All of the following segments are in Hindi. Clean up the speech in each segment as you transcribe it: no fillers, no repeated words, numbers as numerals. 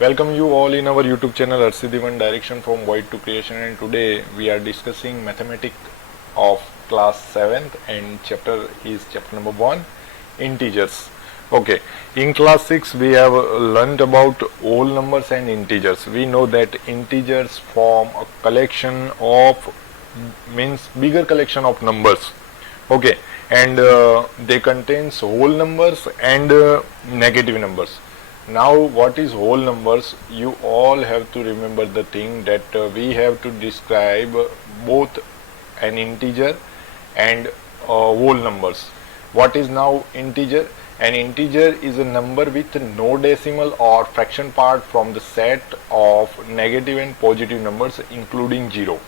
Welcome you all in our YouTube channel Arsidivan Direction from Void to Creation, and today we are discussing mathematics of class 7th and chapter is chapter number 1, integers. Okay, in class 6 we have learned about whole numbers and integers. We know that integers form a collection of, means bigger collection of numbers. Okay, and they contains whole numbers and negative numbers. Now what is whole numbers? You all have to remember the thing that we have to describe both an integer and whole numbers. What is now integer? An integer is a number with no decimal or fraction part from the set of negative and positive numbers including zero.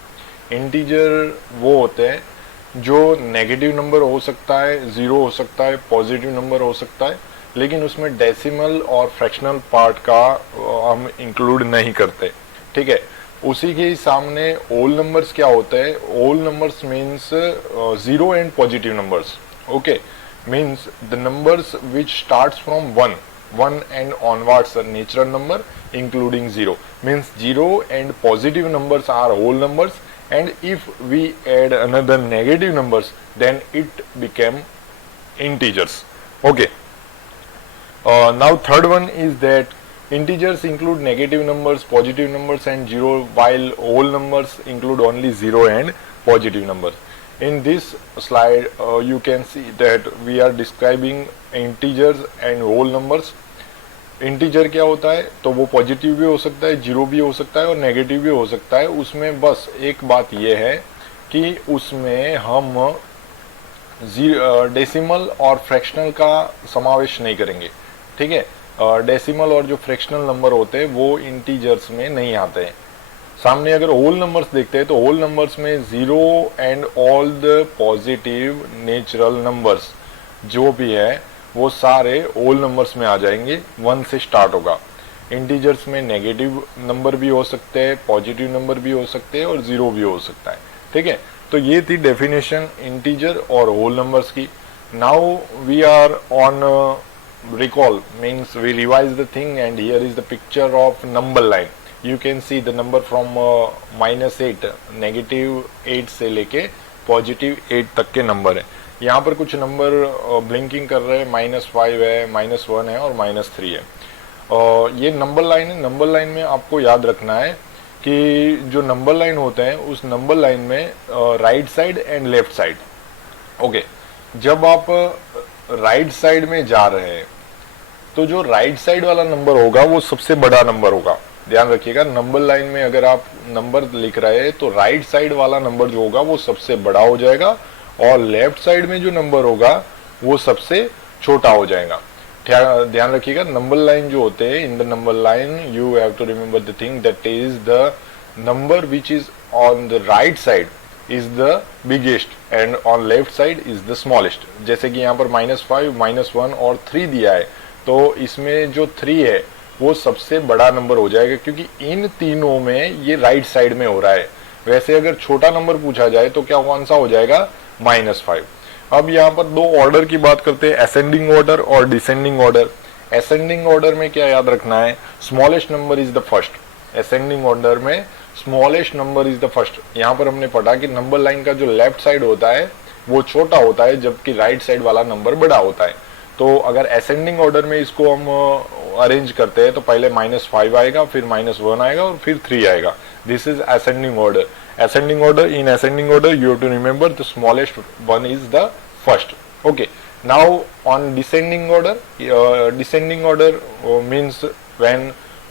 Integer वो होते हैं जो नेगेटिव नंबर हो सकता है, जीरो हो सकता है, पॉजिटिव नंबर हो सकता है, लेकिन उसमें डेसिमल और फ्रैक्शनल पार्ट का हम इंक्लूड नहीं करते. ठीक है. उसी के सामने होल नंबर्स क्या होते हैं? Whole numbers means zero and positive numbers. Okay, means the numbers which starts from one and onwards are natural number including zero. Means zero and positive numbers are whole numbers, and if we add another negative numbers then it became integers. Okay, now third one is that integers include negative numbers, positive numbers and zero, while whole numbers include only zero and positive numbers. In this slide you can see that we are describing integers and whole numbers. Integer क्या होता है? तो वो पॉजिटिव भी हो सकता है, जीरो भी हो सकता है और नेगेटिव भी हो सकता है. उसमें बस एक बात ये है कि उसमें हम डेसिमल और फ्रैक्शनल का समावेश नहीं करेंगे. ठीक है. डेसिमल और जो फ्रैक्शनल नंबर होते हैं वो इंटीजर्स में नहीं आते हैं. सामने अगर होल नंबर्स देखते हैं तो होल नंबर्स में zero and all the positive natural numbers जो भी है वो सारे होल नंबर्स में आ जाएंगे. वन से स्टार्ट होगा. इंटीजर्स में नेगेटिव नंबर भी हो सकते हैं, पॉजिटिव नंबर भी हो सकते हैं और जीरो भी हो सकता है. ठीक है. तो ये थी डेफिनेशन इंटीजर और होल नंबर्स की. Now we are on recall, means we revise the thing and here is the picture of number line. You can see the number from -8, negative 8 से लेके पॉजिटिव 8 तक के नंबर है. यहाँ पर कुछ नंबर ब्लिंकिंग कर रहे हैं. -5 है, -1 है और -3 है. ये नंबर लाइन है. नंबर लाइन में आपको याद रखना है कि जो नंबर लाइन होते हैं उस नंबर लाइन में right side and left side. Okay, जब आप राइट साइड में जा रहे हैं तो जो राइट साइड वाला नंबर होगा वो सबसे बड़ा नंबर होगा. ध्यान रखिएगा, नंबर लाइन में अगर आप नंबर लिख रहे हैं तो राइट साइड वाला नंबर जो होगा वो सबसे बड़ा हो जाएगा और लेफ्ट साइड में जो नंबर होगा वो सबसे छोटा हो जाएगा. ध्यान रखिएगा, नंबर लाइन जो होते हैं, in the number line you have to remember the thing that is the number which is on the right side is the biggest and on left side is the smallest. जैसे कि यहाँ पर -5, -1 और 3 दिया है, तो इसमें जो 3 है वो सबसे बड़ा नंबर हो जाएगा क्योंकि इन तीनों में ये राइट साइड में हो रहा है. वैसे अगर छोटा नंबर पूछा जाए तो क्या कौन सा हो जाएगा? -5. अब यहाँ पर दो ऑर्डर की बात करते हैं, असेंडिंग ऑर्डर और डिसेंडिंग ऑर्डर. असेंडिंग ऑर्डर में क्या याद रखना है? Smallest number is the first. Ascending order में smallest number is the first. यहाँ पर हमने पढ़ा कि नंबर लाइन का जो लेफ्ट साइड होता है वो छोटा होता है जबकि राइट साइड वाला नंबर बड़ा होता है. तो अगर असेंडिंग ऑर्डर में इसको हम अरेंज करते हैं तो पहले -5 आएगा, फिर -1 आएगा और फिर 3 आएगा. This is ascending order. Ascending order, in ascending order you have to remember the smallest one is the first. Okay, now on descending order, descending order means when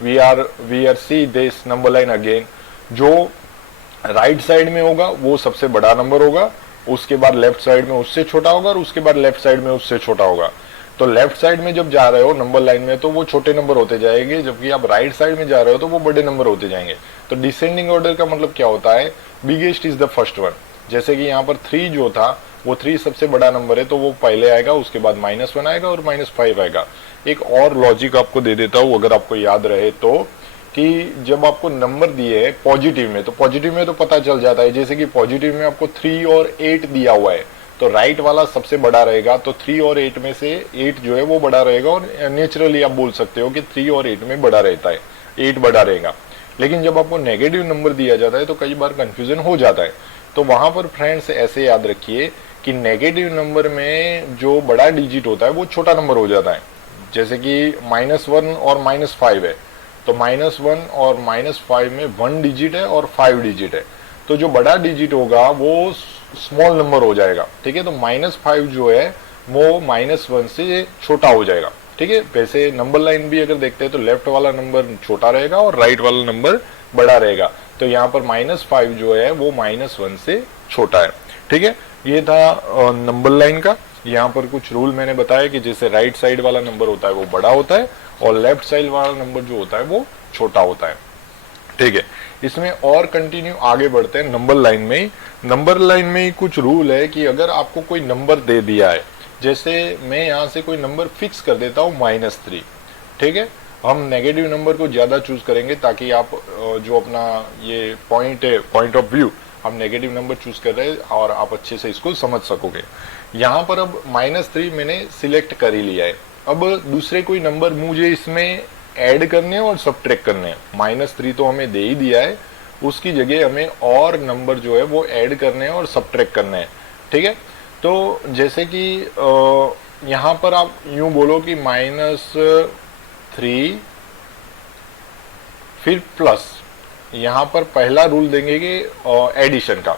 we are see this number line again, जो राइट साइड में होगा वो सबसे बड़ा नंबर होगा, उसके बाद लेफ्ट साइड में उससे छोटा होगा और उसके बाद लेफ्ट साइड में उससे छोटा होगा. तो लेफ्ट साइड में जब जा रहे हो नंबर लाइन में तो वो छोटे नंबर होते जाएंगे, जबकि आप राइट साइड में जा रहे हो तो वो बड़े नंबर होते जाएंगे. तो डिसेंडिंग ऑर्डर का मतलब क्या होता है? Biggest is the first one. जैसे कि यहाँ पर 3 जो था वो 3 सबसे बड़ा नंबर है तो वो पहले आएगा, उसके बाद -1 आएगा और -5 आएगा. एक और लॉजिक आपको दे देता हूँ अगर आपको याद रहे तो, कि जब आपको नंबर दिए है पॉजिटिव में, तो पॉजिटिव में तो पता चल जाता है. जैसे कि पॉजिटिव में आपको 3 और 8 दिया हुआ है तो राइट वाला सबसे बड़ा रहेगा. तो 3 और 8 में से 8 जो है वो बड़ा रहेगा और नेचुरली आप बोल सकते हो कि 3 और 8 में बड़ा रहता है. 8 बड़ा रहेगा। लेकिन जब आपको नेगेटिव नंबर दिया जाता है तो कई बार कंफ्यूजन हो जाता है। तो वहां पर फ्रेंड्स ऐसे याद रखिए कि नेगेटिव नंबर में जो बड़ा डिजिट होता है वो छोटा नंबर हो जाता है। जैसे कि -1 और -5 है, तो -1 और -5 में 1 डिजिट है और 5 डिजिट है, तो जो बड़ा डिजिट होगा वो स्मॉल नंबर हो जाएगा। ठीक है, तो -5 जो है वो -1 से छोटा हो जाएगा। ठीक है, वैसे नंबर लाइन भी अगर देखते हैं तो लेफ्ट वाला नंबर छोटा रहेगा और राइट वाला नंबर बड़ा रहेगा। तो यहाँ पर -5 जो है वो -1 से छोटा है। ठीक है, ये था नंबर लाइन का। यहाँ पर कुछ रूल मैंने बताया कि जैसे राइट साइड वाला नंबर होता है वो बड़ा होता है और लेफ्ट साइड वाला नंबर जो होता है वो छोटा होता है। ठीक है, इसमें और कंटिन्यू आगे बढ़ते हैं नंबर लाइन में ही। नंबर लाइन में ही कुछ रूल है कि अगर आपको कोई नंबर दे दिया है, जैसे मैं यहाँ से कोई नंबर फिक्स कर देता हूँ -3। ठीक है, हम नेगेटिव नंबर को ज्यादा चूज करेंगे ताकि आप जो अपना ये पॉइंट है, पॉइंट ऑफ व्यू, हम नेगेटिव नंबर चूज कर रहे हैं और आप अच्छे से इसको समझ सकोगे। यहाँ पर अब -3 मैंने सिलेक्ट कर ही लिया है। अब दूसरे कोई नंबर मुझे इसमें ऐड करने हैं और सब्ट्रैक्ट करने हैं। -3 तो हमें दे ही दिया है, उसकी जगह हमें और नंबर जो है वो ऐड करने हैं और सब्ट्रैक्ट करने हैं। ठीक है, तो जैसे कि यहाँ पर आप यूं बोलो कि -3 फिर प्लस, यहाँ पर पहला रूल देंगे कि एडिशन का।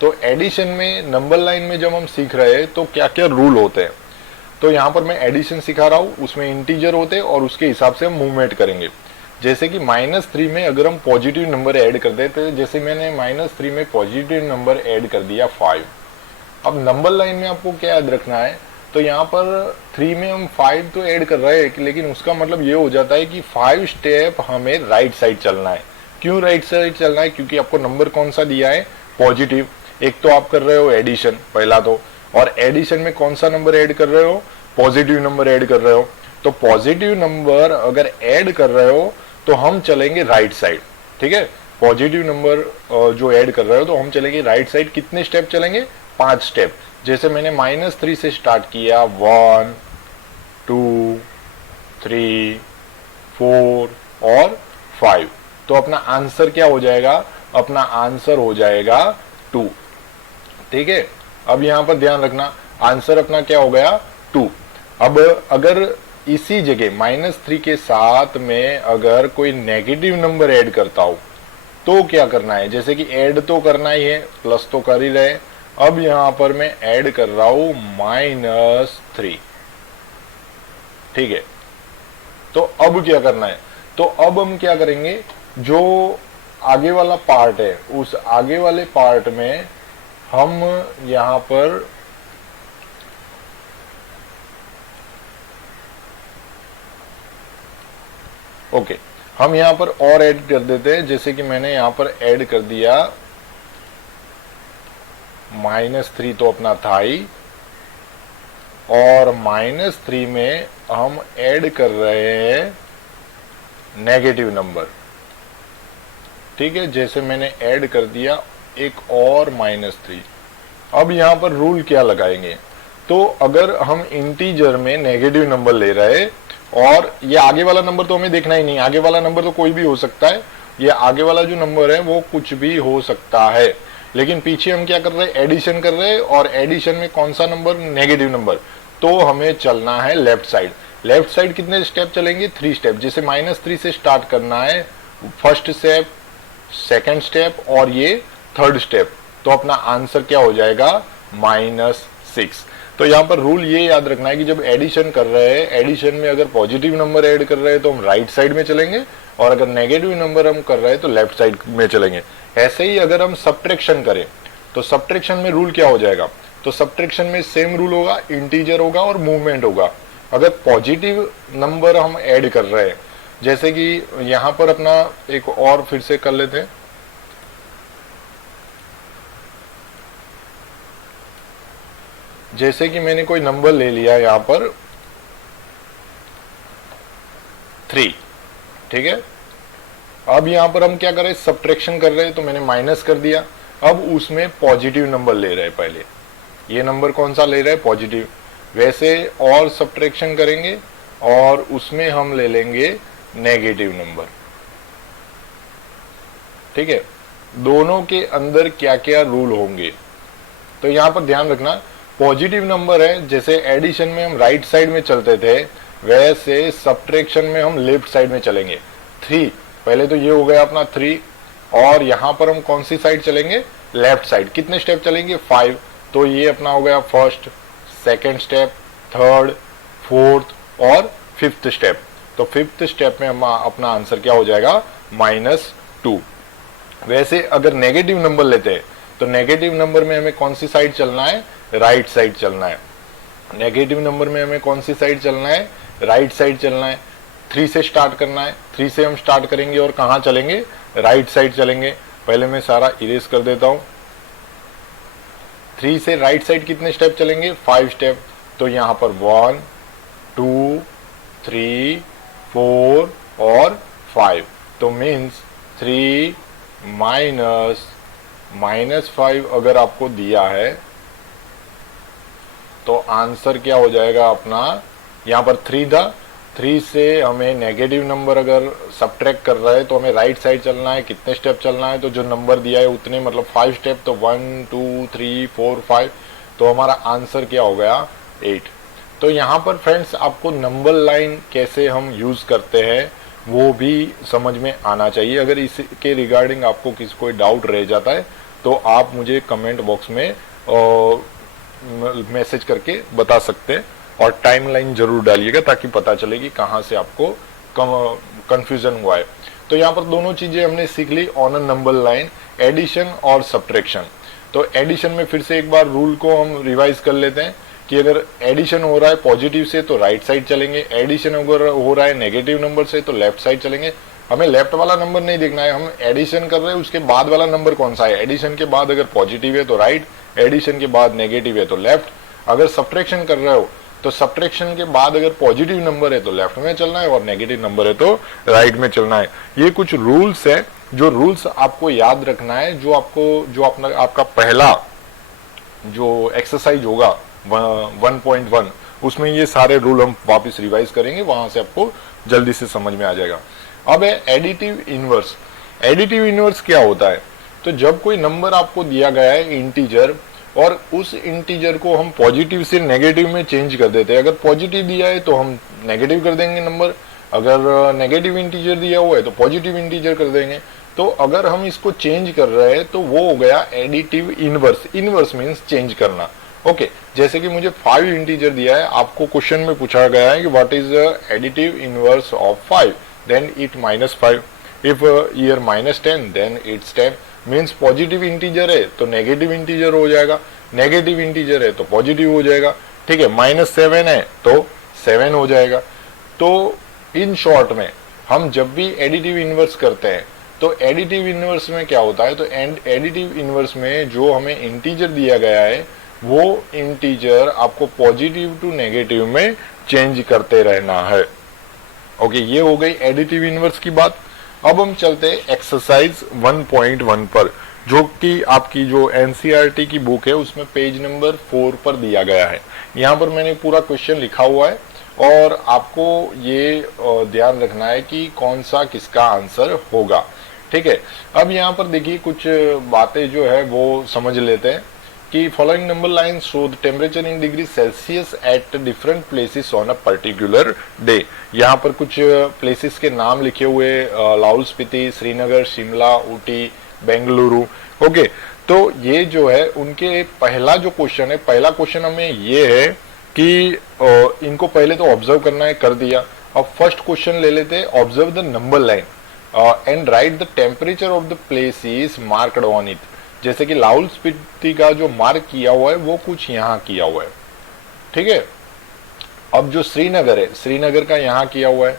तो एडिशन में नंबर लाइन में जब हम सीख रहे हैं तो क्या क्या रूल होते हैं, तो यहाँ पर मैं एडिशन सिखा रहा हूँ, उसमें इंटीजर होते हैं और उसके हिसाब से हम मूवमेंट करेंगे। जैसे कि -3 में अगर हम पॉजिटिव नंबर ऐड कर देते, जैसे मैंने -3 में पॉजिटिव नंबर ऐड कर दिया 5। अब नंबर लाइन में आपको क्या याद रखना है, तो यहाँ पर 3 में हम 5 तो ऐड कर रहे हैं, लेकिन उसका मतलब ये हो जाता है कि 5 स्टेप हमें राइट साइड चलना है। क्यों राइट साइड चलना है, क्योंकि आपको नंबर कौन सा दिया है, पॉजिटिव। एक तो आप कर रहे हो एडिशन पहला तो, और एडिशन में कौन सा नंबर ऐड कर रहे हो, पॉजिटिव नंबर ऐड कर रहे हो। तो पॉजिटिव नंबर अगर ऐड कर रहे हो तो हम चलेंगे राइट साइड। ठीक है, पॉजिटिव नंबर जो ऐड कर रहे हो तो हम चलेंगे राइट साइड। कितने स्टेप चलेंगे, 5 स्टेप। जैसे मैंने -3 से स्टार्ट किया, 1 2 3 4 और 5, तो अपना आंसर क्या हो जाएगा, अपना आंसर हो जाएगा 2। ठीक है, अब यहां पर ध्यान रखना, आंसर अपना क्या हो गया, 2। अब अगर इसी जगह -3 के साथ में अगर कोई नेगेटिव नंबर ऐड करता हो तो क्या करना है, जैसे कि ऐड तो करना ही है, प्लस तो कर ही रहे। अब यहां पर मैं ऐड कर रहा हूं -3। ठीक है, तो अब क्या करना है, तो अब हम क्या करेंगे, जो आगे वाला पार्ट है उस आगे वाले पार्ट में हम यहां पर ओके, हम यहां पर और ऐड कर देते हैं। जैसे कि मैंने यहां पर ऐड कर दिया -3 तो अपना था ही, और -3 में हम ऐड कर रहे हैं नेगेटिव नंबर। ठीक है, जैसे मैंने ऐड कर दिया एक और -3। अब यहां पर रूल क्या लगाएंगे, तो अगर हम इंटीजर में नेगेटिव नंबर ले रहे, और ये आगे वाला नंबर तो हमें देखना ही नहीं, आगे वाला नंबर तो कोई भी हो सकता है, ये आगे वाला जो नंबर है वो कुछ भी हो सकता है, लेकिन पीछे हम क्या कर रहे हैं, एडिशन कर रहे हैं, और एडिशन में कौन सा नंबर, नेगेटिव नंबर, तो हमें चलना है लेफ्ट साइड। लेफ्ट साइड कितने स्टेप चलेंगे, 3 स्टेप। जैसे -3 से स्टार्ट करना है, फर्स्ट स्टेप, सेकंड स्टेप और ये थर्ड स्टेप, तो अपना आंसर क्या हो जाएगा, -6। तो यहाँ पर रूल ये याद रखना है कि जब एडिशन कर रहे हैं, एडिशन में अगर पॉजिटिव नंबर ऐड कर रहे हैं तो हम राइट साइड में चलेंगे, और अगर नेगेटिव नंबर हम कर रहे हैं तो लेफ्ट साइड में चलेंगे। ऐसे ही अगर हम सब्ट्रैक्शन करें तो सब्ट्रैक्शन में रूल क्या हो जाएगा, तो सब्ट्रैक्शन में सेम रूल होगा, इंटीजर होगा और मूवमेंट होगा। अगर पॉजिटिव नंबर हम ऐड कर रहे हैं, जैसे कि यहां पर अपना एक और फिर से कर लेते हैं, जैसे कि मैंने कोई नंबर ले लिया यहां पर 3। ठीक है, अब यहां पर हम क्या करें, सब्ट्रैक्शन कर रहे हैं, तो मैंने माइनस कर दिया। अब उसमें पॉजिटिव नंबर ले रहे हैं, पहले ये नंबर कौन सा ले रहे हैं, पॉजिटिव। वैसे और सब्ट्रैक्शन करेंगे और उसमें हम ले लेंगे नेगेटिव नंबर। ठीक है, दोनों के अंदर क्या क्या रूल होंगे। तो यहाँ पर ध्यान रखना, पॉजिटिव नंबर है, जैसे एडिशन में हम राइट साइड में चलते थे वैसे सब्ट्रैक्शन में हम लेफ्ट साइड में चलेंगे। 3 पहले तो ये हो गया अपना 3, और यहाँ पर हम कौन सी साइड चलेंगे, लेफ्ट साइड। कितने स्टेप चलेंगे, 5। तो ये अपना हो गया first, second step, third, fourth और फिफ्थ स्टेप। तो फिफ्थ स्टेप में हम अपना आंसर क्या हो जाएगा, -2। वैसे अगर नेगेटिव नंबर लेते हैं तो नेगेटिव नंबर में हमें कौन सी साइड चलना है, राइट साइड चलना है। नेगेटिव नंबर में हमें कौन सी साइड चलना है, राइट साइड चलना है। 3 से स्टार्ट करना है, 3 से हम स्टार्ट करेंगे और कहाँ चलेंगे, राइट साइड चलेंगे। पहले मैं सारा इरेज कर देता हूं। 3 से राइट साइड कितने स्टेप चलेंगे, 5 स्टेप। तो यहां पर 1 2 3 4 और 5। तो मीन्स 3 -5 अगर आपको दिया है तो आंसर क्या हो जाएगा अपना, यहां पर 3 था, 3 से हमें नेगेटिव नंबर अगर सब्ट्रैक्ट कर रहा है तो हमें राइट साइड चलना है। कितने स्टेप चलना है, तो जो नंबर दिया है उतने, मतलब 5 स्टेप। तो 1 2 3 4 5। तो हमारा आंसर क्या हो गया, 8। तो यहाँ पर फ्रेंड्स आपको नंबर लाइन कैसे हम यूज करते हैं वो भी समझ में आना चाहिए। अगर इसके रिगार्डिंग आपको किसी कोई डाउट रह जाता है तो आप मुझे कमेंट बॉक्स में मैसेज करके बता सकते हैं, और टाइमलाइन जरूर डालिएगा ताकि पता चले कि कहाँ से आपको कंफ्यूजन हुआ है। तो यहाँ पर दोनों चीजें हमने सीख ली on a number line, addition और सब्ट्रैक्शन। तो एडिशन में फिर से एक बार रूल को हम रिवाइज कर लेते हैं कि अगर एडिशन हो रहा है पॉजिटिव से तो राइट साइड चलेंगे, एडिशन अगर हो रहा है नेगेटिव नंबर से तो लेफ्ट साइड चलेंगे। हमें लेफ्ट वाला नंबर नहीं देखना है, हम एडिशन कर रहे हैं उसके बाद वाला नंबर कौन सा है। एडिशन के बाद अगर पॉजिटिव है तो राइट, एडिशन के बाद नेगेटिव है तो लेफ्ट। अगर सब्ट्रैक्शन कर रहे हो तो सब्ट्रैक्शन के बाद अगर पॉजिटिव नंबर है तो लेफ्ट में चलना है और नेगेटिव नंबर है तो राइट में चलना है। ये कुछ रूल्स है, जो रूल्स आपको याद रखना है, जो आपका पहला जो एक्सरसाइज होगा 1.1 उसमें ये सारे रूल हम वापस रिवाइज करेंगे, वहां से आपको जल्दी से समझ में आ जाएगा। अब है एडिटिव इनवर्स। एडिटिव इनवर्स क्या होता है, तो जब कोई नंबर आपको दिया गया है इंटीजर और उस इंटीजर को हम पॉजिटिव से नेगेटिव में चेंज कर देते हैं। अगर पॉजिटिव दिया है तो हम नेगेटिव कर देंगे नंबर, अगर नेगेटिव इंटीजर दिया हुआ है तो पॉजिटिव इंटीजर कर देंगे। तो अगर हम इसको चेंज कर रहे हैं तो वो हो गया additive inverse. Inverse means change करना। ओके, जैसे कि मुझे 5 इंटीजर दिया है, आपको क्वेश्चन में पूछा गया है कि what is additive inverse of 5, then it -5। If year -10 then it's 10। Means positive integer है तो नेगेटिव इंटीजर हो जाएगा, नेगेटिव इंटीजर है तो पॉजिटिव हो जाएगा। ठीक है, -7 है तो 7 हो जाएगा। तो इन शॉर्ट में हम जब भी एडिटिव इनवर्स करते हैं तो एडिटिव इनवर्स में क्या होता है, तो एडिटिव इनवर्स में जो हमें इंटीजर दिया गया है वो इंटीजर आपको पॉजिटिव टू नेगेटिव में चेंज करते रहना है। ओके, ये हो गई एडिटिव इनवर्स की बात। अब हम चलते हैं एक्सरसाइज 1.1 पर, जो कि आपकी जो एनसीईआरटी की बुक है उसमें पेज नंबर 4 पर दिया गया है। यहाँ पर मैंने पूरा क्वेश्चन लिखा हुआ है और आपको ये ध्यान रखना है कि कौन सा किसका आंसर होगा। ठीक है, अब यहाँ पर देखिए कुछ बातें जो है वो समझ लेते हैं कि following number line show the temperature in degree Celsius at different places on a particular day. यहाँ पर कुछ प्लेसेस के नाम लिखे हुए, लाहौल स्पीति, श्रीनगर, शिमला, ऊटी, बेंगलुरु। ओके, तो ये जो है उनके पहला जो क्वेश्चन है, पहला क्वेश्चन हमें ये है कि इनको पहले तो ऑब्जर्व करना है, कर दिया। अब फर्स्ट क्वेश्चन ले लेते हैं, observe the number line and right the temperature of the place is marked on it. जैसे कि लाहौल स्पीति का जो मार्क किया हुआ है वो कुछ यहाँ किया हुआ है। ठीक है, अब जो श्रीनगर है, श्रीनगर का यहाँ किया हुआ है।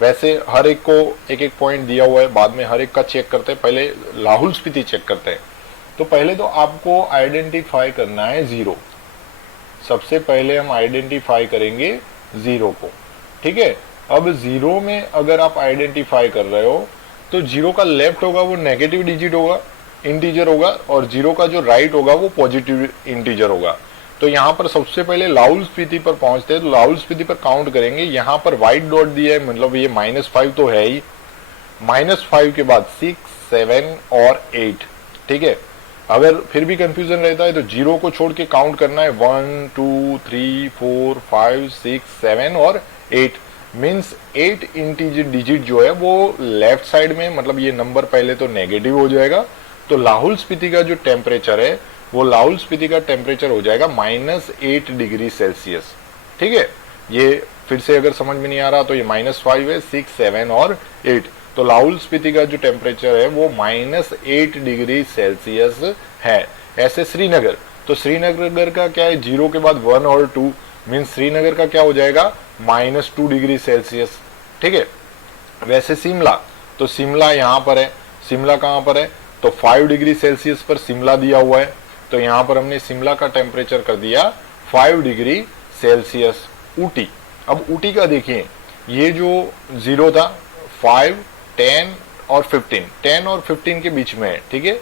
वैसे हर एक को एक एक पॉइंट दिया हुआ है, बाद में हर एक का चेक करते हैं, पहले लाहौल स्पीति चेक करते हैं। तो पहले तो आपको आइडेंटिफाई करना है 0। सबसे पहले हम आइडेंटिफाई करेंगे 0 को। ठीक है, अब 0 में अगर आप आइडेंटिफाई कर रहे हो तो 0 का लेफ्ट होगा वो नेगेटिव डिजिट होगा, इंटीजर होगा, और 0 का जो राइट होगा वो पॉजिटिव इंटीजर होगा। तो यहाँ पर सबसे पहले लाहौल स्पीति पर पहुंचते हैं, तो लाहौल स्पीति पर काउंट करेंगे। यहाँ पर व्हाइट डॉट दिया है, मतलब ये -5 तो है ही। -5 के बाद 6, 7 और 8, ठीक है। अगर फिर भी कंफ्यूजन रहता है तो 0 को छोड़ के काउंट करना है 1, 2, 3, 4, 5, 6, 7 और 8। मीन्स 8 इंटीजर डिजिट जो है वो लेफ्ट साइड में, मतलब ये नंबर पहले तो नेगेटिव हो जाएगा। तो लाहौल स्पीति का जो टेम्परेचर है वो लाहौल स्पीति का टेम्परेचर हो जाएगा -8 डिग्री सेल्सियस, ठीक है। ये फिर से अगर समझ में नहीं आ रहा तो ये -5 है, 6, 7 और 8। तो लाहौल स्पीति का जो टेम्परेचर है वो -8 डिग्री सेल्सियस है। ऐसे श्रीनगर, तो श्रीनगर का क्या है, 0 के बाद 1 और 2, मीन्स श्रीनगर का क्या हो जाएगा -2 डिग्री सेल्सियस, ठीक है। वैसे शिमला, तो शिमला यहाँ पर है, शिमला कहाँ पर है, तो 5 डिग्री सेल्सियस पर शिमला दिया हुआ है। तो यहाँ पर हमने शिमला का टेम्परेचर कर दिया 5 डिग्री सेल्सियस। ऊटी, अब ऊटी का देखिए, ये जो 0 था 5, 10 और 15, 10 और 15 के बीच में है, ठीक है।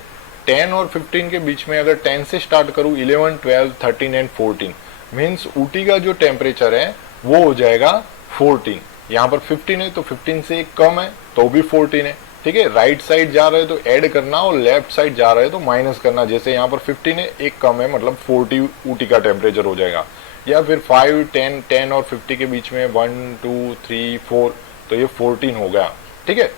10 और 15 के बीच में अगर 10 से स्टार्ट करूं 11, 12, 13 एंड 14, मीन्स ऊटी का जो टेम्परेचर है वो हो जाएगा 14। यहाँ पर 15 है तो 15 से एक कम है तो भी 14 है, ठीक है। राइट साइड जा रहे तो ऐड करना और लेफ्ट साइड जा रहे तो माइनस करना। जैसे यहाँ पर 15 है, एक कम है, मतलब 40 ऊटी का टेम्परेचर हो जाएगा। या फिर 5, 10, 10 और 50 के बीच में 1, 2, 3, 4, तो ये 14 हो गया, ठीक है।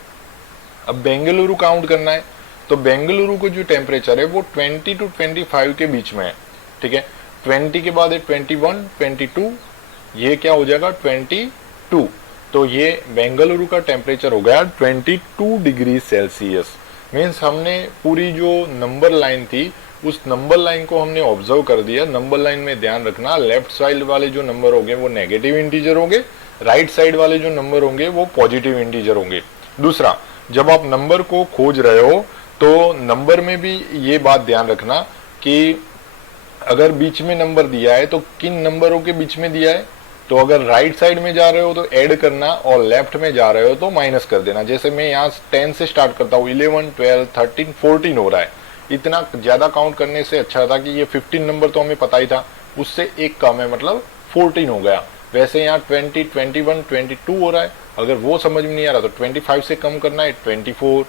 अब बेंगलुरु काउंट करना है, तो बेंगलुरु को जो टेम्परेचर है वो 20 to 25 के बीच में है, ठीक है। 20 के बाद है 21, 22, ये क्या हो जाएगा 22। तो ये बेंगलुरु का टेम्परेचर हो गया 22 डिग्री सेल्सियस। मीन्स हमने पूरी जो नंबर लाइन थी उस नंबर लाइन को हमने ऑब्जर्व कर दिया। नंबर लाइन में ध्यान रखना, लेफ्ट साइड वाले जो नंबर होंगे वो नेगेटिव इंटीजर होंगे, राइट साइड वाले जो नंबर होंगे वो पॉजिटिव इंटीजर होंगे। दूसरा, जब आप नंबर को खोज रहे हो तो नंबर में भी ये बात ध्यान रखना कि अगर बीच में नंबर दिया है तो किन नंबरों के बीच में दिया है। तो अगर राइट साइड में जा रहे हो तो ऐड करना और लेफ्ट में जा रहे हो तो माइनस कर देना। जैसे मैं यहाँ 10 से स्टार्ट करता हूँ, 11, 12, 13, 14 हो रहा है। इतना ज्यादा काउंट करने से अच्छा था कि ये 15 नंबर तो हमें पता ही था, उससे एक कम है, मतलब 14 हो गया। वैसे यहाँ 20, 21, 22 हो रहा है। अगर वो समझ में नहीं आ रहा तो 25 से कम करना है, 24,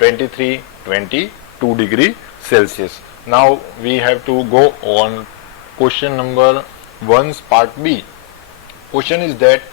23, 22 degree Celsius. Now we have to go on question number 1 part B. Question is that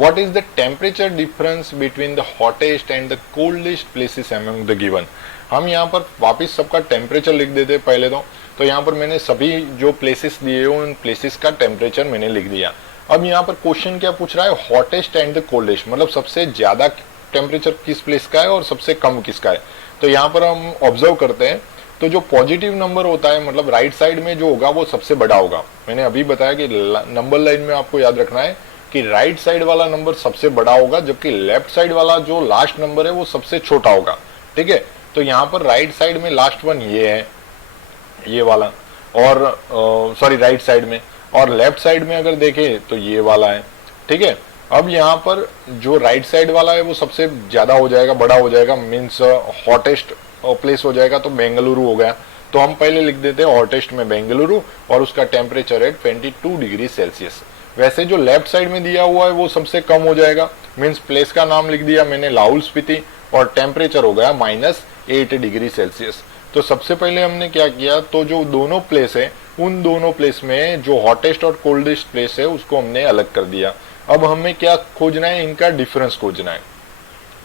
what is the temperature difference between the hottest and the coldest places among the given। हम यहाँ पर वापस सबका टेम्परेचर लिख देते पहले तो यहाँ पर मैंने सभी जो प्लेसेस दिए हो उन प्लेसेस का टेम्परेचर मैंने लिख दिया। अब यहाँ पर क्वेश्चन क्या पूछ रहा है, हॉटेस्ट एंड द कोल्डेस्ट, मतलब सबसे ज्यादा टेम्परेचर किस प्लेस का है और सबसे कम किसका है। तो यहाँ पर हम ऑब्जर्व करते हैं तो जो पॉजिटिव नंबर होता है, मतलब राइट साइड में जो होगा वो सबसे बड़ा होगा। मैंने अभी बताया कि नंबर लाइन में आपको याद रखना है कि राइट साइड वाला नंबर सबसे बड़ा होगा, जबकि लेफ्ट साइड वाला जो लास्ट नंबर है वो सबसे छोटा होगा, ठीक है। तो यहाँ पर राइट साइड में लास्ट वन ये है, ये वाला, और सॉरी राइट साइड में, और लेफ्ट साइड में अगर देखें तो ये वाला है, ठीक है। अब यहाँ पर जो राइट साइड वाला है वो सबसे ज्यादा हो जाएगा, बड़ा हो जाएगा, मीन्स हॉटेस्ट प्लेस हो जाएगा, तो बेंगलुरु हो गया। तो हम पहले लिख देते हैं हॉटेस्ट में बेंगलुरु और उसका टेम्परेचर है 22 डिग्री सेल्सियस। वैसे जो लेफ्ट साइड में दिया हुआ है वो सबसे कम हो जाएगा, मीन्स प्लेस का नाम लिख दिया मैंने लाहौल स्पीति और टेम्परेचर हो गया -8 डिग्री सेल्सियस। तो सबसे पहले हमने क्या किया, तो जो दोनों प्लेस है उन दोनों प्लेस में जो हॉटेस्ट और कोल्डेस्ट प्लेस है उसको हमने अलग कर दिया। अब हमें क्या खोजना है, इनका डिफरेंस खोजना है।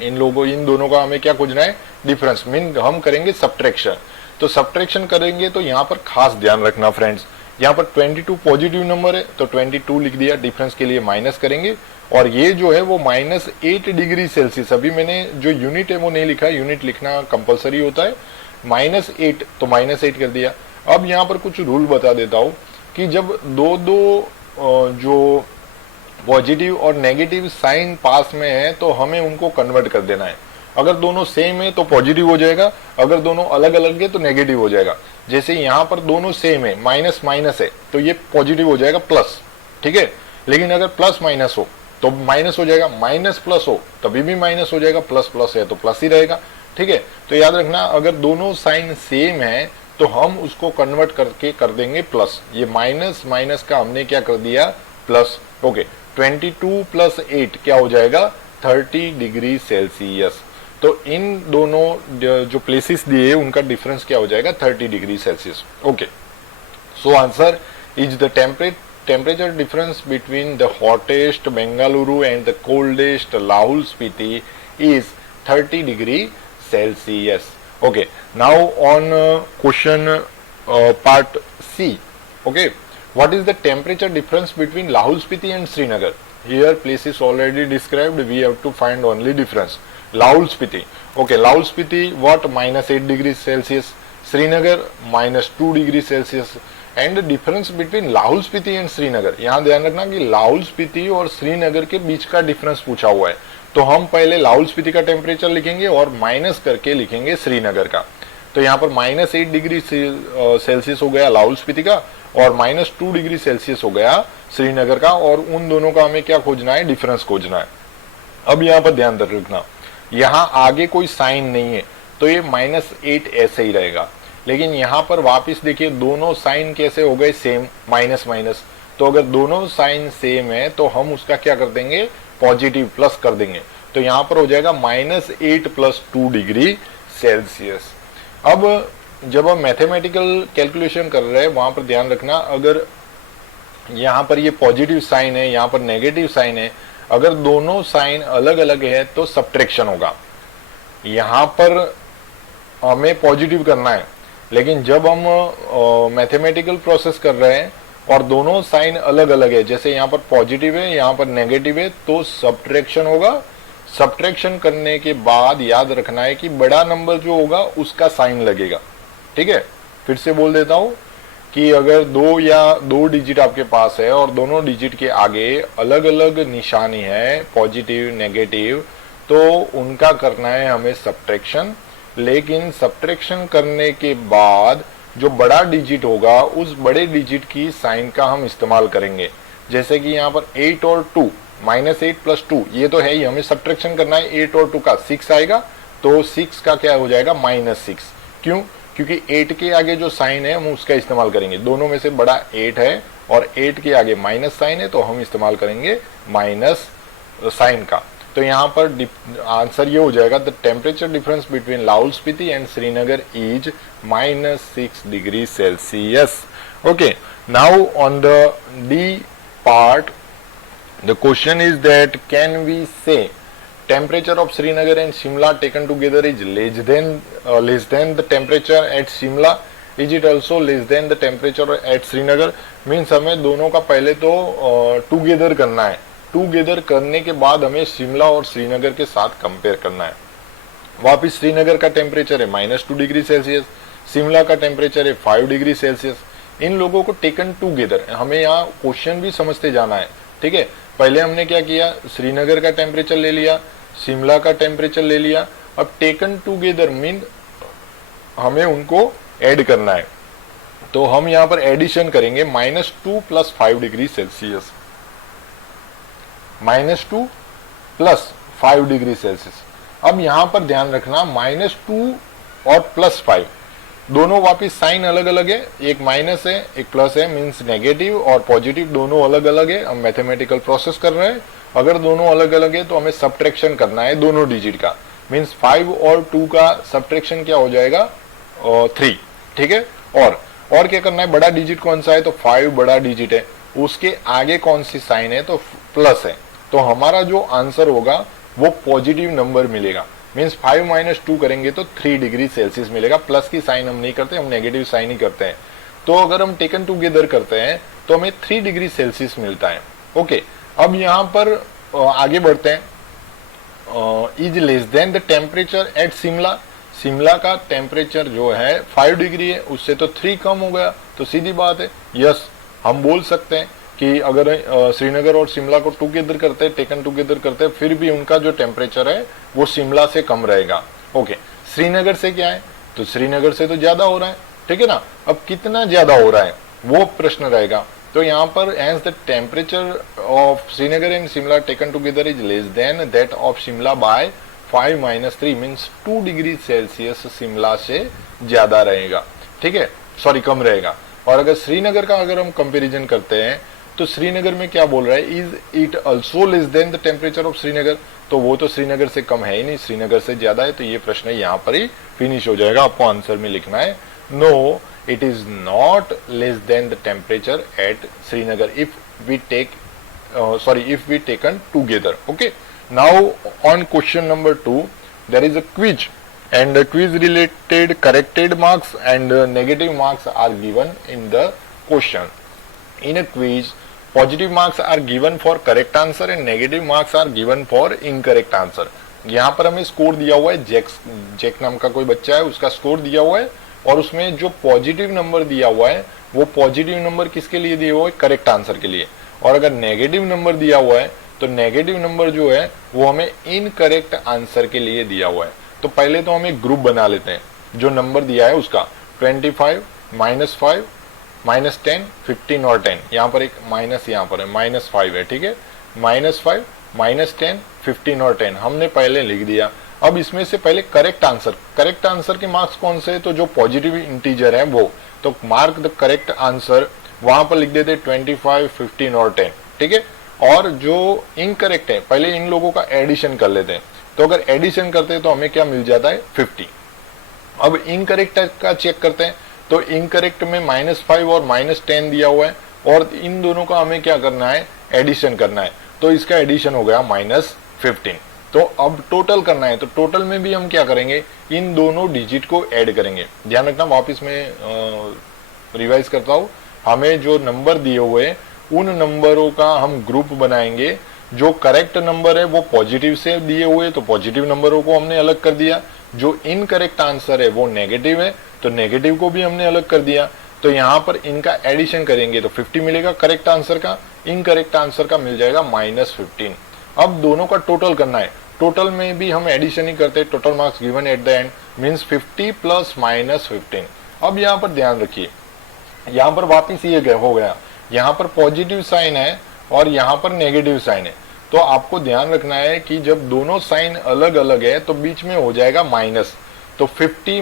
इन दोनों का हमें क्या खोजना है, डिफरेंस। मीन हम करेंगे सब्ट्रैक्शन। तो सब्ट्रैक्शन करेंगे तो यहाँ पर खास ध्यान रखना फ्रेंड्स, यहाँ पर 22 पॉजिटिव नंबर है तो 22 लिख दिया, डिफरेंस के लिए माइनस करेंगे, और ये जो है वो -8 डिग्री सेल्सियस। अभी मैंने जो यूनिट है वो नहीं लिखा, यूनिट लिखना कंपलसरी होता है, -8 तो -8 कर दिया। अब यहाँ पर कुछ रूल बता देता हूँ कि जब दो जो पॉजिटिव और नेगेटिव साइन पास में है तो हमें उनको कन्वर्ट कर देना है। अगर दोनों सेम है तो पॉजिटिव हो जाएगा, अगर दोनों अलग अलग है तो नेगेटिव हो जाएगा। जैसे यहाँ पर दोनों सेम है, माइनस माइनस है तो ये पॉजिटिव हो जाएगा प्लस, ठीक है। लेकिन अगर प्लस माइनस हो तो माइनस हो जाएगा, माइनस प्लस हो तभी भी माइनस हो जाएगा, प्लस प्लस है तो प्लस ही रहेगा, ठीक है। तो याद रखना, अगर दोनों साइन सेम है तो हम उसको कन्वर्ट करके कर देंगे प्लस। ये माइनस माइनस का हमने क्या कर दिया, प्लस। ओके, 22 + 8 क्या हो जाएगा, 30 डिग्री सेल्सियस। तो इन दोनों जो प्लेसेस दिए उनका डिफरेंस क्या हो जाएगा 30 degree Celsius. Okay, so answer is the temperature difference between the hottest Bengaluru and the coldest Lahul Spiti is 30 degree Celsius. Okay, now on question part C. Okay, what is the temperature difference between Lahul Spiti and Srinagar? Here place is already described, we have to find only difference. Lahul Spiti, okay, Lahul Spiti what, -8 degrees Celsius, Srinagar -2 degrees Celsius. And difference between Lahaul Spiti and Srinagar, यहाँ ध्यान रखना कि लाहौल स्पीति और श्रीनगर के बीच का डिफरेंस पूछा हुआ है, तो हम पहले लाहौल स्पीति का टेम्परेचर लिखेंगे और माइनस करके लिखेंगे श्रीनगर का। तो यहाँ पर -8 डिग्री सेल्सियस हो गया लाहौल स्पीति का और -2 डिग्री सेल्सियस हो गया श्रीनगर का, और उन दोनों का हमें क्या खोजना है, डिफरेंस खोजना है। अब यहाँ पर ध्यान रखना, यहाँ आगे कोई साइन नहीं है तो ये -8 ऐसे ही रहेगा, लेकिन यहाँ पर वापस देखिए दोनों साइन कैसे हो गए, सेम, माइनस माइनस। तो अगर दोनों साइन सेम है तो हम उसका क्या कर देंगे, पॉजिटिव प्लस कर देंगे, तो यहाँ पर हो जाएगा -8 + 2 डिग्री सेल्सियस। अब जब हम मैथमेटिकल कैलकुलेशन कर रहे हैं वहां पर ध्यान रखना, अगर यहाँ पर ये पॉजिटिव साइन है, यहाँ पर नेगेटिव साइन है, अगर दोनों साइन अलग अलग है तो सब्ट्रैक्शन होगा। यहाँ पर हमें पॉजिटिव करना है, लेकिन जब हम मैथमेटिकल प्रोसेस कर रहे हैं और दोनों साइन अलग अलग है, जैसे यहाँ पर पॉजिटिव है, यहाँ पर नेगेटिव है, तो सब्ट्रैक्शन होगा। सब्ट्रैक्शन करने के बाद याद रखना है कि बड़ा नंबर जो होगा उसका साइन लगेगा। ठीक है, फिर से बोल देता हूं कि अगर 2 डिजिट आपके पास है और दोनों डिजिट के आगे अलग अलग निशानी है, पॉजिटिव नेगेटिव, तो उनका करना है हमें सब्ट्रैक्शन। लेकिन सब्ट्रैक्शन करने के बाद जो बड़ा डिजिट होगा उस बड़े डिजिट की साइन का हम इस्तेमाल करेंगे। जैसे कि यहाँ पर 8 और 2, -8 + 2, ये तो है ही, हमें सब्ट्रैक्शन करना है 8 और 2 का, 6 आएगा, तो 6 का क्या हो जाएगा, -6। क्यों? क्योंकि 8 के आगे जो साइन है हम उसका इस्तेमाल करेंगे। दोनों में से बड़ा 8 है और 8 के आगे माइनस साइन है, तो हम इस्तेमाल करेंगे माइनस साइन का। तो यहाँ पर आंसर ये हो जाएगा, the temperature difference between Lahaul Spiti and Srinagar is -6 degree Celsius. Okay, now on the D part the question is that can we say temperature of Srinagar and Shimla taken together is less than the temperature at Shimla? Is it also less than the temperature at Srinagar? Means हमें दोनों का पहले तो टूगेदर करना है, टूगेदर करने के बाद हमें शिमला और श्रीनगर के साथ कंपेयर करना है। वापिस श्रीनगर का टेम्परेचर है -2 डिग्री सेल्सियस, शिमला का टेम्परेचर है 5 डिग्री सेल्सियस। इन लोगों को टेकन टूगेदर, हमें यहाँ क्वेश्चन भी समझते जाना है। ठीक है, पहले हमने क्या किया, श्रीनगर का टेम्परेचर ले लिया, शिमला का टेम्परेचर ले लिया, अब टेकन टूगेदर मीन हमें उनको ऐड करना है। तो हम यहाँ पर एडिशन करेंगे, -2 + 5 डिग्री सेल्सियस, -2 + 5 डिग्री सेल्सियस। अब यहाँ पर ध्यान रखना, -2 और +5 दोनों वापिस साइन अलग अलग है, एक माइनस है एक प्लस है, मीन्स नेगेटिव और पॉजिटिव दोनों अलग अलग है। हम मैथमेटिकल प्रोसेस कर रहे हैं, अगर दोनों अलग अलग है तो हमें सब्ट्रैक्शन करना है दोनों डिजिट का, मीन्स 5 और 2 का सब्ट्रैक्शन क्या हो जाएगा, 3। ठीक है, और क्या करना है, बड़ा डिजिट कौन सा है, तो 5 बड़ा डिजिट है, उसके आगे कौन सी साइन है, तो प्लस है। तो हमारा जो आंसर होगा वो पॉजिटिव नंबर मिलेगा, मीन्स 5 - 2 करेंगे तो 3 डिग्री सेल्सियस मिलेगा। प्लस की साइन हम नहीं करते, हम नेगेटिव साइन ही करते हैं। तो अगर हम टेकन टुगेदर करते हैं तो हमें 3 डिग्री सेल्सियस मिलता है। ओके, अब यहाँ पर आगे बढ़ते हैं, is less than the temperature eight Shimla. Shimla का टेम्परेचर जो है 5 डिग्री है, उससे तो 3 कम हो गया, तो सीधी बात है, यस हम बोल सकते हैं कि अगर श्रीनगर और शिमला को टुगेदर करते हैं, टेकन टुगेदर करते हैं, फिर भी उनका जो टेम्परेचर है वो शिमला से कम रहेगा। ओके, श्रीनगर से क्या है, तो श्रीनगर से तो ज्यादा हो रहा है। ठीक है ना, अब कितना ज्यादा हो रहा है वो प्रश्न रहेगा। तो यहाँ पर as the temperature of Srinagar and Shimla taken together is less than that of Shimla by 5 - 3 means 2 degree Celsius Shimla से ज्यादा रहेगा। ठीक है, सॉरी कम रहेगा। और अगर श्रीनगर का अगर हम कंपेरिजन करते हैं तो श्रीनगर में क्या बोल रहा है, is it also less than the temperature of Srinagar, तो वो तो श्रीनगर से कम है ही नहीं, श्रीनगर से ज्यादा है, तो ये प्रश्न यहाँ पर ही फिनिश हो जाएगा। आपको आंसर में लिखना है no it is not less than the temperature at Srinagar if we take if we taken together. Okay, now on question number 2 there is a quiz, and the quiz related corrected marks and negative marks are given in the question. In a quiz, positive marks are given for correct answer and negative marks are given for incorrect answer. यहाँ पर हमें स्कोर दिया हुआ है, जैक नाम का कोई बच्चा है, उसका स्कोर दिया हुआ है, और उसमें जो पॉजिटिव नंबर दिया हुआ है वो पॉजिटिव नंबर किसके लिए दिया हुआ है, करेक्ट आंसर के लिए, और अगर नेगेटिव नंबर दिया हुआ है तो नेगेटिव नंबर जो है वो हमें इनकरेक्ट आंसर के लिए दिया हुआ है। तो पहले तो हम एक ग्रुप बना लेते हैं, जो नंबर दिया है उसका 25, -5, -10, 15 और 10, यहाँ पर एक माइनस यहाँ पर है, -5 है, ठीक है, -5, -10, 15 और 10 हमने पहले लिख दिया। अब इसमें से पहले करेक्ट आंसर के मार्क्स कौन से है, तो जो पॉजिटिव इंटीजर है वो, तो मार्क द करेक्ट आंसर वहां पर लिख देते 25, 15 और 10, ठीक है। और जो इनकरेक्ट है पहले इन लोगों का एडिशन कर लेते हैं, तो अगर एडिशन करते हैं तो हमें क्या मिल जाता है 50। अब इनकरेक्ट का चेक करते हैं, तो इनकरेक्ट में -5 और -10 दिया हुआ है, और इन दोनों का हमें क्या करना है, एडिशन करना है, तो इसका एडिशन हो गया -15। तो अब टोटल करना है, तो टोटल में भी हम क्या करेंगे, इन दोनों डिजिट को ऐड करेंगे। ध्यान रखना, वापस में रिवाइज करता हूं, हमें जो नंबर दिए हुए उन नंबरों का हम ग्रुप बनाएंगे, जो करेक्ट नंबर है वो पॉजिटिव से दिए हुए, तो पॉजिटिव नंबरों को हमने अलग कर दिया, जो इनकरेक्ट आंसर है वो नेगेटिव है तो नेगेटिव को भी हमने अलग कर दिया। तो यहाँ पर इनका एडिशन करेंगे तो 50 मिलेगा करेक्ट आंसर का, इनकरेक्ट आंसर का मिल जाएगा -15। अब दोनों का टोटल करना है, टोटल में भी हम एडिशन ही करते हैं, total marks given at the and means 50 + -15। अब यहाँ पर ध्यान रखिए, यहाँ पर वापिस ये हो गया, यहाँ पर पॉजिटिव साइन है और यहाँ पर नेगेटिव साइन है, तो आपको ध्यान रखना है कि जब दोनों साइन अलग अलग है तो बीच में हो जाएगा माइनस, तो 50 -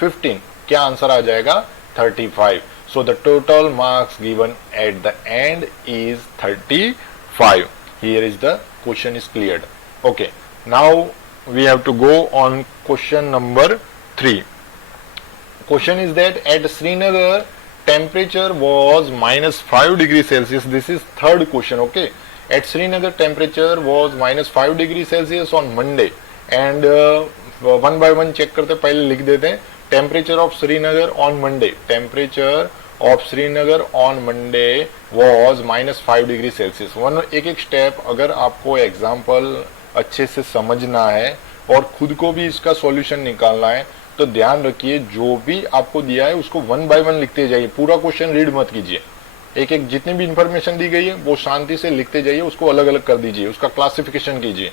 15 क्या आंसर आ जाएगा 35। So the total marks given at the end is 35। Here is the question is cleared. Okay, now we have to go on question number 3। Question is that at Srinagar temperature was -5 degrees Celsius. This is third question. Okay, at Srinagar temperature was -5 degrees Celsius on Monday, and one by one check करते पहले लिख देते हैं temperature of Srinagar on Monday. Temperature of Srinagar on Monday was -5 degrees Celsius. One एक स्टेप अगर आपको एग्जाम्पल अच्छे से समझना है और खुद को भी इसका सॉल्यूशन निकालना है तो ध्यान रखिए, जो भी आपको दिया है उसको वन बाय वन लिखते जाइए, पूरा क्वेश्चन रीड मत कीजिए, एक एक जितनी भी इंफॉर्मेशन दी गई है वो शांति से लिखते जाइए, उसको अलग अलग कर दीजिए, उसका क्लासिफिकेशन कीजिए।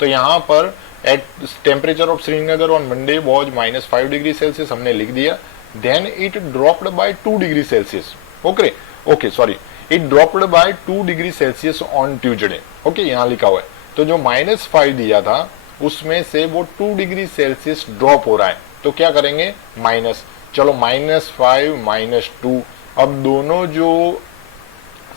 तो यहाँ पर at temperature of Srinagar on Monday was -5 degree Celsius हमने लिख दिया, then it dropped by 2 degree Celsius. Okay sorry, it dropped by 2 degree Celsius on Tuesday. Okay, यहाँ लिखा हुआ है, तो जो -5 दिया था उसमें से वो 2 डिग्री सेल्सियस ड्रॉप हो रहा है, तो क्या करेंगे माइनस, चलो -5 - 2, अब दोनों जो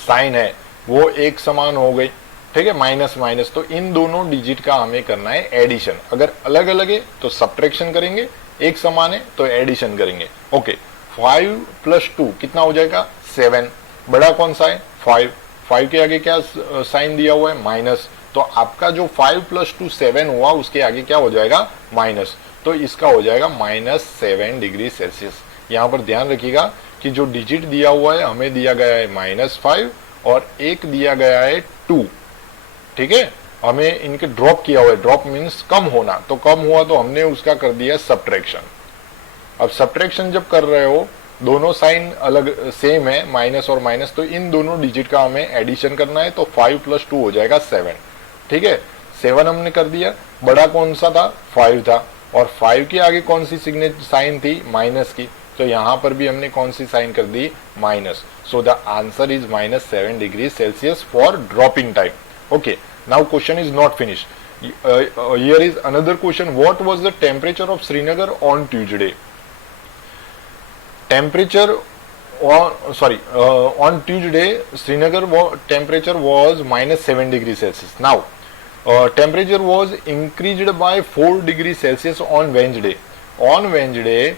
साइन है वो एक समान हो गई, ठीक है, माइनस माइनस, तो इन दोनों डिजिट का हमें करना है एडिशन, अगर अलग अलग है तो सब्ट्रैक्शन करेंगे, एक समान है तो एडिशन करेंगे। ओके, 5 + 2 कितना हो जाएगा 7, बड़ा कौन सा है 5 के आगे क्या साइन दिया हुआ है माइनस, तो आपका जो 5 + 2 7 हुआ उसके आगे क्या हो जाएगा माइनस, तो इसका हो जाएगा -7 डिग्री सेल्सियस। यहाँ पर ध्यान रखिएगा कि जो डिजिट दिया हुआ है हमें दिया गया है -5 और एक दिया गया है 2, ठीक है, हमें इनके ड्रॉप किया हुआ है, ड्रॉप मीन्स कम होना, तो कम हुआ तो हमने उसका कर दिया सब्ट्रैक्शन। अब सब्ट्रैक्शन जब कर रहे हो दोनों साइन अलग सेम है, माइनस और माइनस, तो इन दोनों डिजिट का हमें एडिशन करना है, तो 5 + 2 हो जाएगा 7, ठीक है, 7 हमने कर दिया, बड़ा कौन सा था 5 था, और 5 के आगे कौन सी साइन थी माइनस की, तो यहाँ पर भी हमने कौन सी साइन कर दी minus, so the answer is -7 degree Celsius for dropping time. Okay, now question is not finish, here is another question, what was the temperature of Srinagar on Tuesday. Temperature on Tuesday, Srinagar temperature was -7 degrees Celsius. Now, temperature was increased by 4 degrees Celsius on Wednesday. On Wednesday,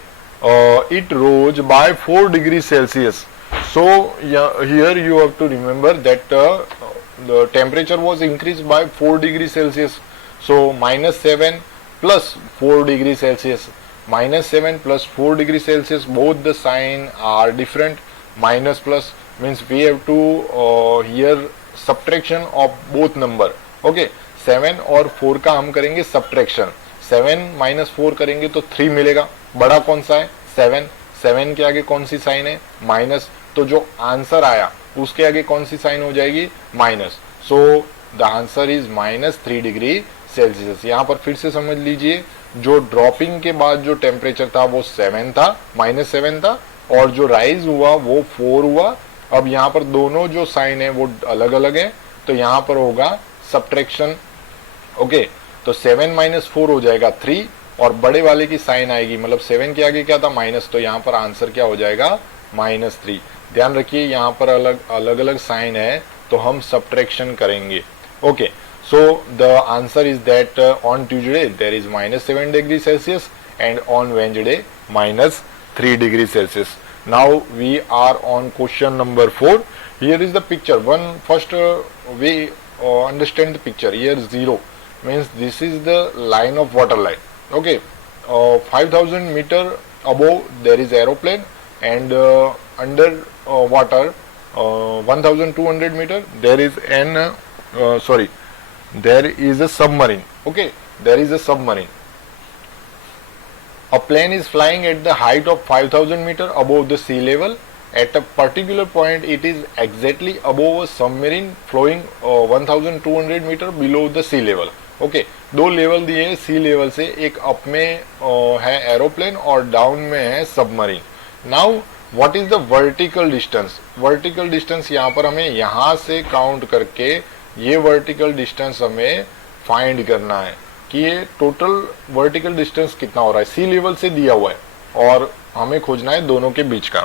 it rose by 4 degrees Celsius. So here you have to remember that the temperature was increased by 4 degrees Celsius. So -7 plus 4 degrees Celsius. -7 plus 4 degrees Celsius, both the sign are different. Minus plus means we have to here subtraction of both number. Okay, 7 और 4 का हम करेंगे subtraction. 7 minus 4 करेंगे तो 3 मिलेगा. बड़ा कौन सा है? 7. 7 के आगे कौन सी साइन है? माइनस. तो जो आंसर आया उसके आगे कौन सी साइन हो जाएगी? Minus. So the answer is -3 degree Celsius. यहाँ पर फिर से समझ लीजिए, जो ड्रॉपिंग के बाद जो टेम्परेचर था वो 7 था, -7 था, और जो राइज हुआ वो 4 हुआ. अब यहाँ पर दोनों जो साइन है वो अलग अलग है, तो यहाँ पर होगा सब्ट्रैक्शन. ओके, तो 7 - 4 हो जाएगा 3, और बड़े वाले की साइन आएगी, मतलब 7 के आगे क्या था? माइनस. तो यहाँ पर आंसर क्या हो जाएगा? -3. ध्यान रखिए यहाँ पर अलग अलग साइन है, तो हम सब्ट्रैक्शन करेंगे. Okay, so the answer is that on Tuesday there is -7 degrees Celsius and on Wednesday -3 degrees Celsius. Now we are on question number 4. Here is the picture. First we understand the picture. Here 0 means this is the line of water line. Okay, 5000 meter above there is aeroplane, and under water 1200 meter there is there is a submarine. Okay, there is a submarine. A plane is flying at the height of 5000 meter above the sea level. At a particular point it is exactly above a submarine flowing 1200 meter below the sea level. Okay, दो लेवल दिए हैं सी लेवल से, एक अप में है एरोप्लेन और डाउन में है submarine. Now what is the vertical distance? Vertical distance यहाँ पर हमें यहाँ से काउंट करके ये वर्टिकल डिस्टेंस हमें फाइंड करना है कि ये टोटल वर्टिकल डिस्टेंस कितना हो रहा है. सी लेवल से दिया हुआ है और हमें खोजना है दोनों के बीच का.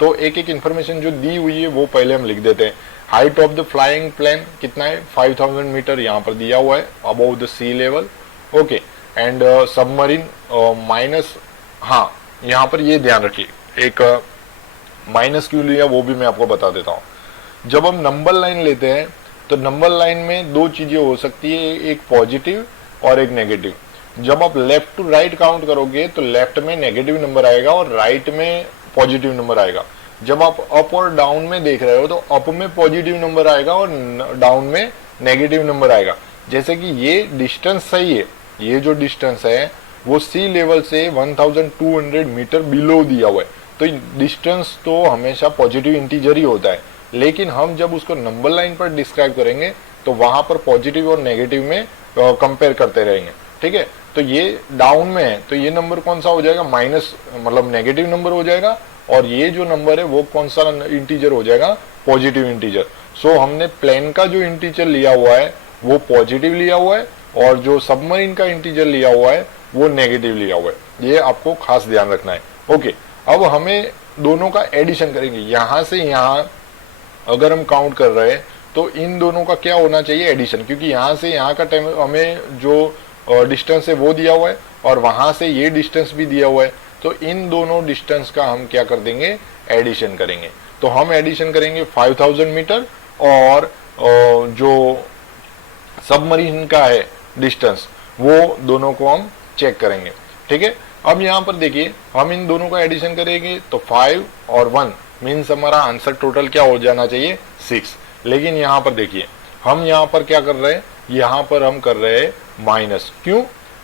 तो एक एक इन्फॉर्मेशन जो दी हुई है वो पहले हम लिख देते हैं. Height of the flying plane कितना है? 5000 मीटर यहाँ पर दिया हुआ है above the sea level. Okay, and submarine minus. हाँ, यहाँ पर ये ध्यान रखिए, एक माइनस क्यों लिया वो भी मैं आपको बता देता हूँ. जब हम नंबर लाइन लेते हैं तो नंबर लाइन में दो चीजें हो सकती है, एक पॉजिटिव और एक नेगेटिव. जब आप लेफ्ट टू राइट काउंट करोगे तो लेफ्ट में नेगेटिव नंबर आएगा और राइट में पॉजिटिव नंबर आएगा. जब आप अप और डाउन में देख रहे हो तो अप में पॉजिटिव नंबर आएगा और डाउन में नेगेटिव नंबर आएगा. जैसे कि ये डिस्टेंस सही है, ये जो डिस्टेंस है वो सी लेवल से 1200 मीटर बिलो दिया हुआ है, तो डिस्टेंस तो हमेशा पॉजिटिव इंटीजर ही होता है. लेकिन हम जब उसको नंबर लाइन पर डिस्क्राइब करेंगे तो वहां पर पॉजिटिव और नेगेटिव में कंपेयर करते रहेंगे. ठीक है, तो ये डाउन में है तो ये नंबर कौन सा हो जाएगा? माइनस, मतलब नेगेटिव नंबर हो जाएगा. और ये जो नंबर है वो कौन सा इंटीजर हो जाएगा? Positive integer. सो हमने प्लेन का जो इंटीजर लिया हुआ है वो पॉजिटिव लिया हुआ है और जो सबमरीन का इंटीजर लिया हुआ है वो नेगेटिव लिया हुआ है. ये आपको खास ध्यान रखना है. ओके, अब हमें दोनों का एडिशन करेंगे. यहां से यहाँ अगर हम काउंट कर रहे हैं तो इन दोनों का क्या होना चाहिए? एडिशन, क्योंकि यहाँ से यहाँ का टाइम हमें जो डिस्टेंस है वो दिया हुआ है और वहां से ये डिस्टेंस भी दिया हुआ है. तो इन दोनों डिस्टेंस का हम क्या कर देंगे? एडिशन करेंगे. तो हम एडिशन करेंगे 5000 मीटर और जो सबमरीन का है डिस्टेंस वो दोनों को हम चेक करेंगे. ठीक है, अब यहाँ पर देखिए हम इन दोनों का एडिशन करेंगे तो 5 और 1 मीन्स हमारा आंसर टोटल क्या हो जाना चाहिए? 6. लेकिन यहाँ पर देखिए हम यहाँ पर क्या कर रहे हैं? यहाँ पर हम कर रहे हैं माइनस. क्यों?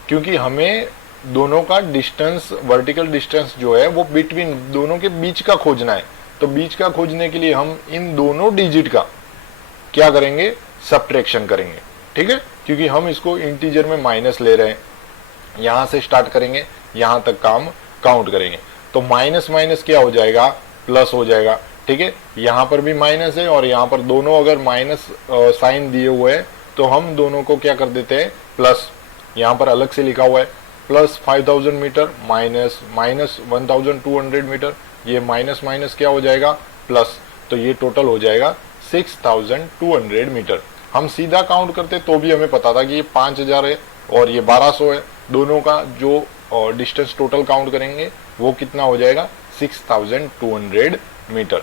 क्योंकि हमें दोनों का डिस्टेंस, वर्टिकल डिस्टेंस जो है वो बिटवीन दोनों के बीच का खोजना है. तो बीच का खोजने के लिए हम इन दोनों डिजिट का क्या करेंगे? सब्ट्रैक्शन करेंगे. ठीक है, क्योंकि हम इसको इंटीजर में माइनस ले रहे हैं. यहां से स्टार्ट करेंगे, यहां तक का हम काउंट करेंगे. तो माइनस माइनस क्या हो जाएगा? प्लस हो जाएगा. ठीक है, यहाँ पर भी माइनस है और यहाँ पर दोनों अगर माइनस साइन दिए हुए हैं तो हम दोनों को क्या कर देते हैं? प्लस. यहाँ पर अलग से लिखा हुआ है प्लस 5000 मीटर माइनस 1200 मीटर. ये माइनस माइनस क्या हो जाएगा, प्लस, तो ये टोटल हो जाएगा 6200 मीटर। हम सीधा काउंट करते तो भी हमें पता था कि ये 5000 है और ये 1200 है, दोनों का जो डिस्टेंस टोटल काउंट करेंगे वो कितना हो जाएगा, 6200 मीटर।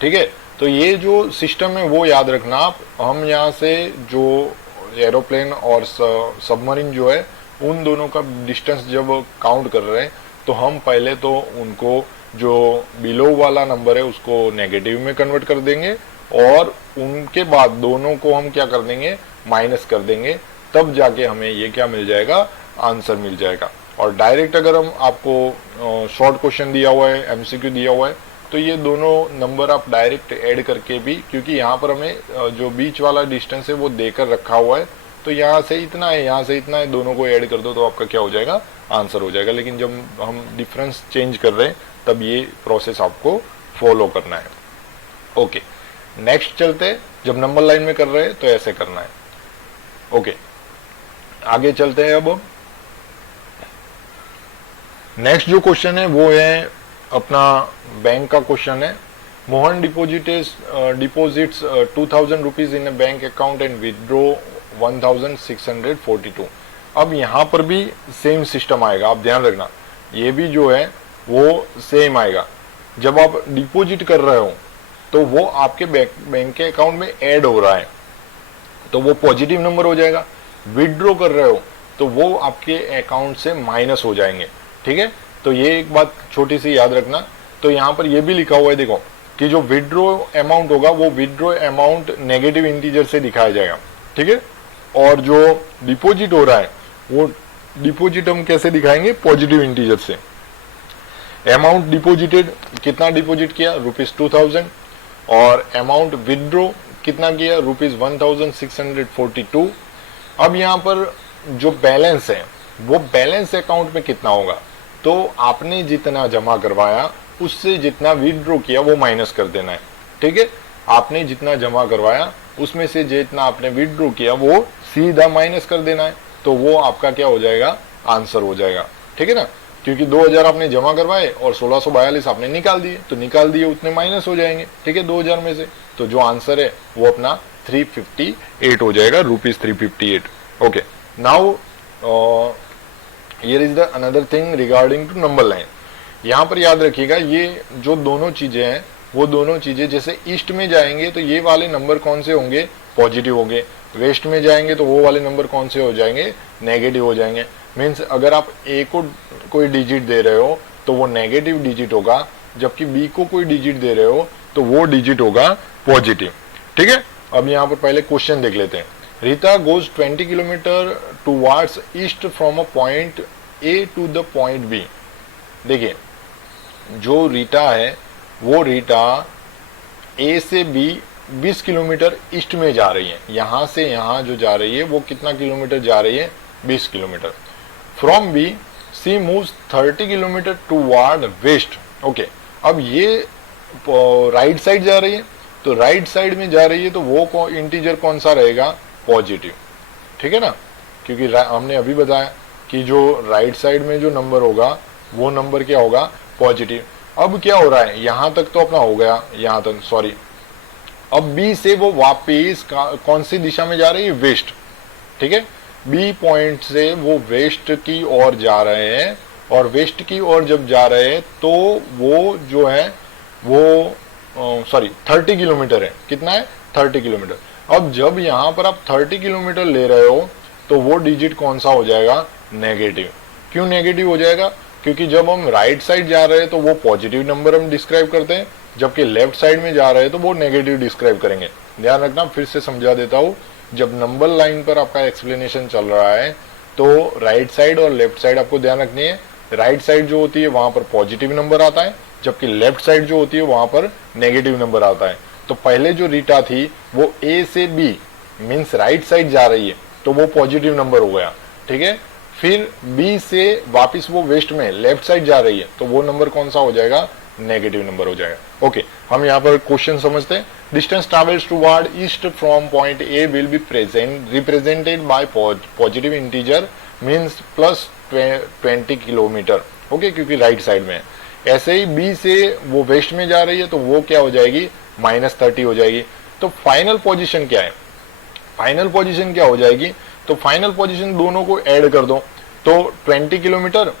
ठीक है, तो ये जो सिस्टम है वो याद रखना आप। हम यहाँ से जो एरोप्लेन और सबमरीन जो है उन दोनों का डिस्टेंस जब काउंट कर रहे हैं तो हम पहले तो उनको जो बिलो वाला नंबर है उसको नेगेटिव में कन्वर्ट कर देंगे और उनके बाद दोनों को हम क्या कर देंगे, माइनस कर देंगे, तब जाके हमें ये क्या मिल जाएगा, आंसर मिल जाएगा। और डायरेक्ट अगर हम आपको शॉर्ट क्वेश्चन दिया हुआ है, एमसीक्यू दिया हुआ है, तो ये दोनों नंबर आप डायरेक्ट ऐड करके भी, क्योंकि यहाँ पर हमें जो बीच वाला डिस्टेंस है वो देकर रखा हुआ है, तो यहाँ से इतना है, यहाँ से इतना है, दोनों को ऐड कर दो तो आपका क्या हो जाएगा, आंसर हो जाएगा। लेकिन जब हम डिफरेंस चेंज कर रहे हैं तब ये प्रोसेस आपको फॉलो करना है। ओके, नेक्स्ट चलते, जब नंबर लाइन में कर रहे हैं तो ऐसे करना है। ओके, आगे चलते हैं। अब नेक्स्ट जो क्वेश्चन है वो है अपना बैंक का क्वेश्चन है। Mohan deposits 2000 rupees in A bank account and withdraw 1642। अब यहाँ पर भी सेम सिस्टम आएगा, आप ध्यान रखना, ये भी जो है वो सेम आएगा। जब आप डिपॉजिट कर रहे हो तो वो आपके बैंक के अकाउंट में ऐड हो रहा है तो वो पॉजिटिव नंबर हो जाएगा। विड्रॉ कर रहे हो तो वो आपके अकाउंट से माइनस हो जाएंगे। ठीक है, तो ये एक बात छोटी सी याद रखना। तो यहाँ पर ये भी लिखा हुआ है, देखो कि जो विड्रॉ अमाउंट होगा वो विड्रॉ अमाउंट नेगेटिव इंटीजर से दिखाया जाएगा। ठीक है, और जो डिपॉजिट हो रहा है वो डिपॉजिट हम कैसे दिखाएंगे, पॉजिटिव इंटीजर से। अमाउंट डिपॉजिटेड, कितना डिपॉजिट किया, ₹2000, और अमाउंट विड्रॉ कितना किया, ₹1642। अब यहाँ पर जो बैलेंस है वो बैलेंस अकाउंट में कितना होगा, तो आपने जितना जमा करवाया उससे जितना विड्रॉ किया वो माइनस कर देना है। ठीक है, आपने जितना जमा करवाया उसमें से जितना आपने विड्रॉ किया वो सीधा माइनस कर देना है, तो वो आपका क्या हो जाएगा, आंसर हो जाएगा। ठीक है ना, क्योंकि 2000 आपने जमा करवाए और 1642 आपने निकाल दिए, तो निकाल दिए उतने माइनस हो जाएंगे। ठीक है, 2000 में से, तो जो आंसर है वो अपना 358 हो जाएगा, ₹358। Okay, now here is the another thing regarding to number line. यहाँ पर याद रखिएगा, ये जो दोनों चीजें हैं वो दोनों चीजें, जैसे ईस्ट में जाएंगे तो ये वाले नंबर कौन से होंगे, पॉजिटिव होंगे, वेस्ट में जाएंगे तो वो वाले नंबर कौन से हो जाएंगे, नेगेटिव हो जाएंगे। मीन्स अगर आप ए को कोई डिजिट दे रहे हो तो वो नेगेटिव डिजिट होगा, जबकि बी को कोई डिजिट दे रहे हो तो वो डिजिट होगा पॉजिटिव। ठीक है, अब यहाँ पर पहले क्वेश्चन देख लेते हैं। Rita goes 20 kilometre towards east from a point A to the point B. देखिए, जो रीटा है वो रीटा ए से बी 20 किलोमीटर ईस्ट में जा रही है। यहां से यहां जो जा रही है वो कितना किलोमीटर जा रही है, 20 kilometre. From B C moves 30 kilometre toward west. Okay, अब ये राइट साइड जा रही है, तो राइट साइड में जा रही है तो वो इंटीजर कौन सा रहेगा, पॉजिटिव। ठीक है ना, क्योंकि हमने अभी बताया कि जो राइट साइड में जो नंबर होगा वो नंबर क्या होगा, पॉजिटिव। अब क्या हो रहा है, यहां तक तो अपना हो गया, यहां तक सॉरी। अब बी से वो वापिस कौन सी दिशा में जा रही है, वेस्ट। ठीक है, बी पॉइंट से वो वेस्ट की ओर जा रहे हैं, और वेस्ट की ओर जब जा रहे हैं तो वो जो है वो 30 किलोमीटर है। कितना है, 30 किलोमीटर। अब जब यहां पर आप 30 किलोमीटर ले रहे हो तो वो डिजिट कौन सा हो जाएगा, नेगेटिव। क्यों नेगेटिव हो जाएगा, क्योंकि जब हम राइट साइड जा रहे हैं तो वो पॉजिटिव नंबर हम डिस्क्राइब करते हैं, जबकि लेफ्ट साइड में जा रहे हैं तो वो नेगेटिव डिस्क्राइब करेंगे। ध्यान रखना, फिर से समझा देता हूं, जब नंबर लाइन पर आपका एक्सप्लेनेशन चल रहा है तो राइट साइड और लेफ्ट साइड आपको ध्यान रखनी है। राइट साइड जो होती है वहां पर पॉजिटिव नंबर आता है, जबकि लेफ्ट साइड जो होती है वहां पर नेगेटिव नंबर आता है। तो पहले जो रीटा थी वो ए से बी मीन्स राइट साइड जा रही है तो वो पॉजिटिव नंबर हो गया। ठीक है, फिर बी से वापिस वो वेस्ट में लेफ्ट साइड जा रही है तो वो नंबर कौन सा हो जाएगा, नेगेटिव नंबर हो जाएगा। ओके, हम यहाँ पर क्वेश्चन समझते हैं। Distance travels toward east from point A will be represented by positive integer means +20 kilometre. Okay, क्योंकि राइट साइड में है। ऐसे ही बी से वो वेस्ट में जा रही है तो वो क्या हो जाएगी, -30 हो जाएगी। तो फाइनल पोजीशन क्या है, फाइनल पोजीशन क्या हो जाएगी, तो फाइनल पोजीशन दोनों को ऐड कर दो, तो 20 किलोमीटर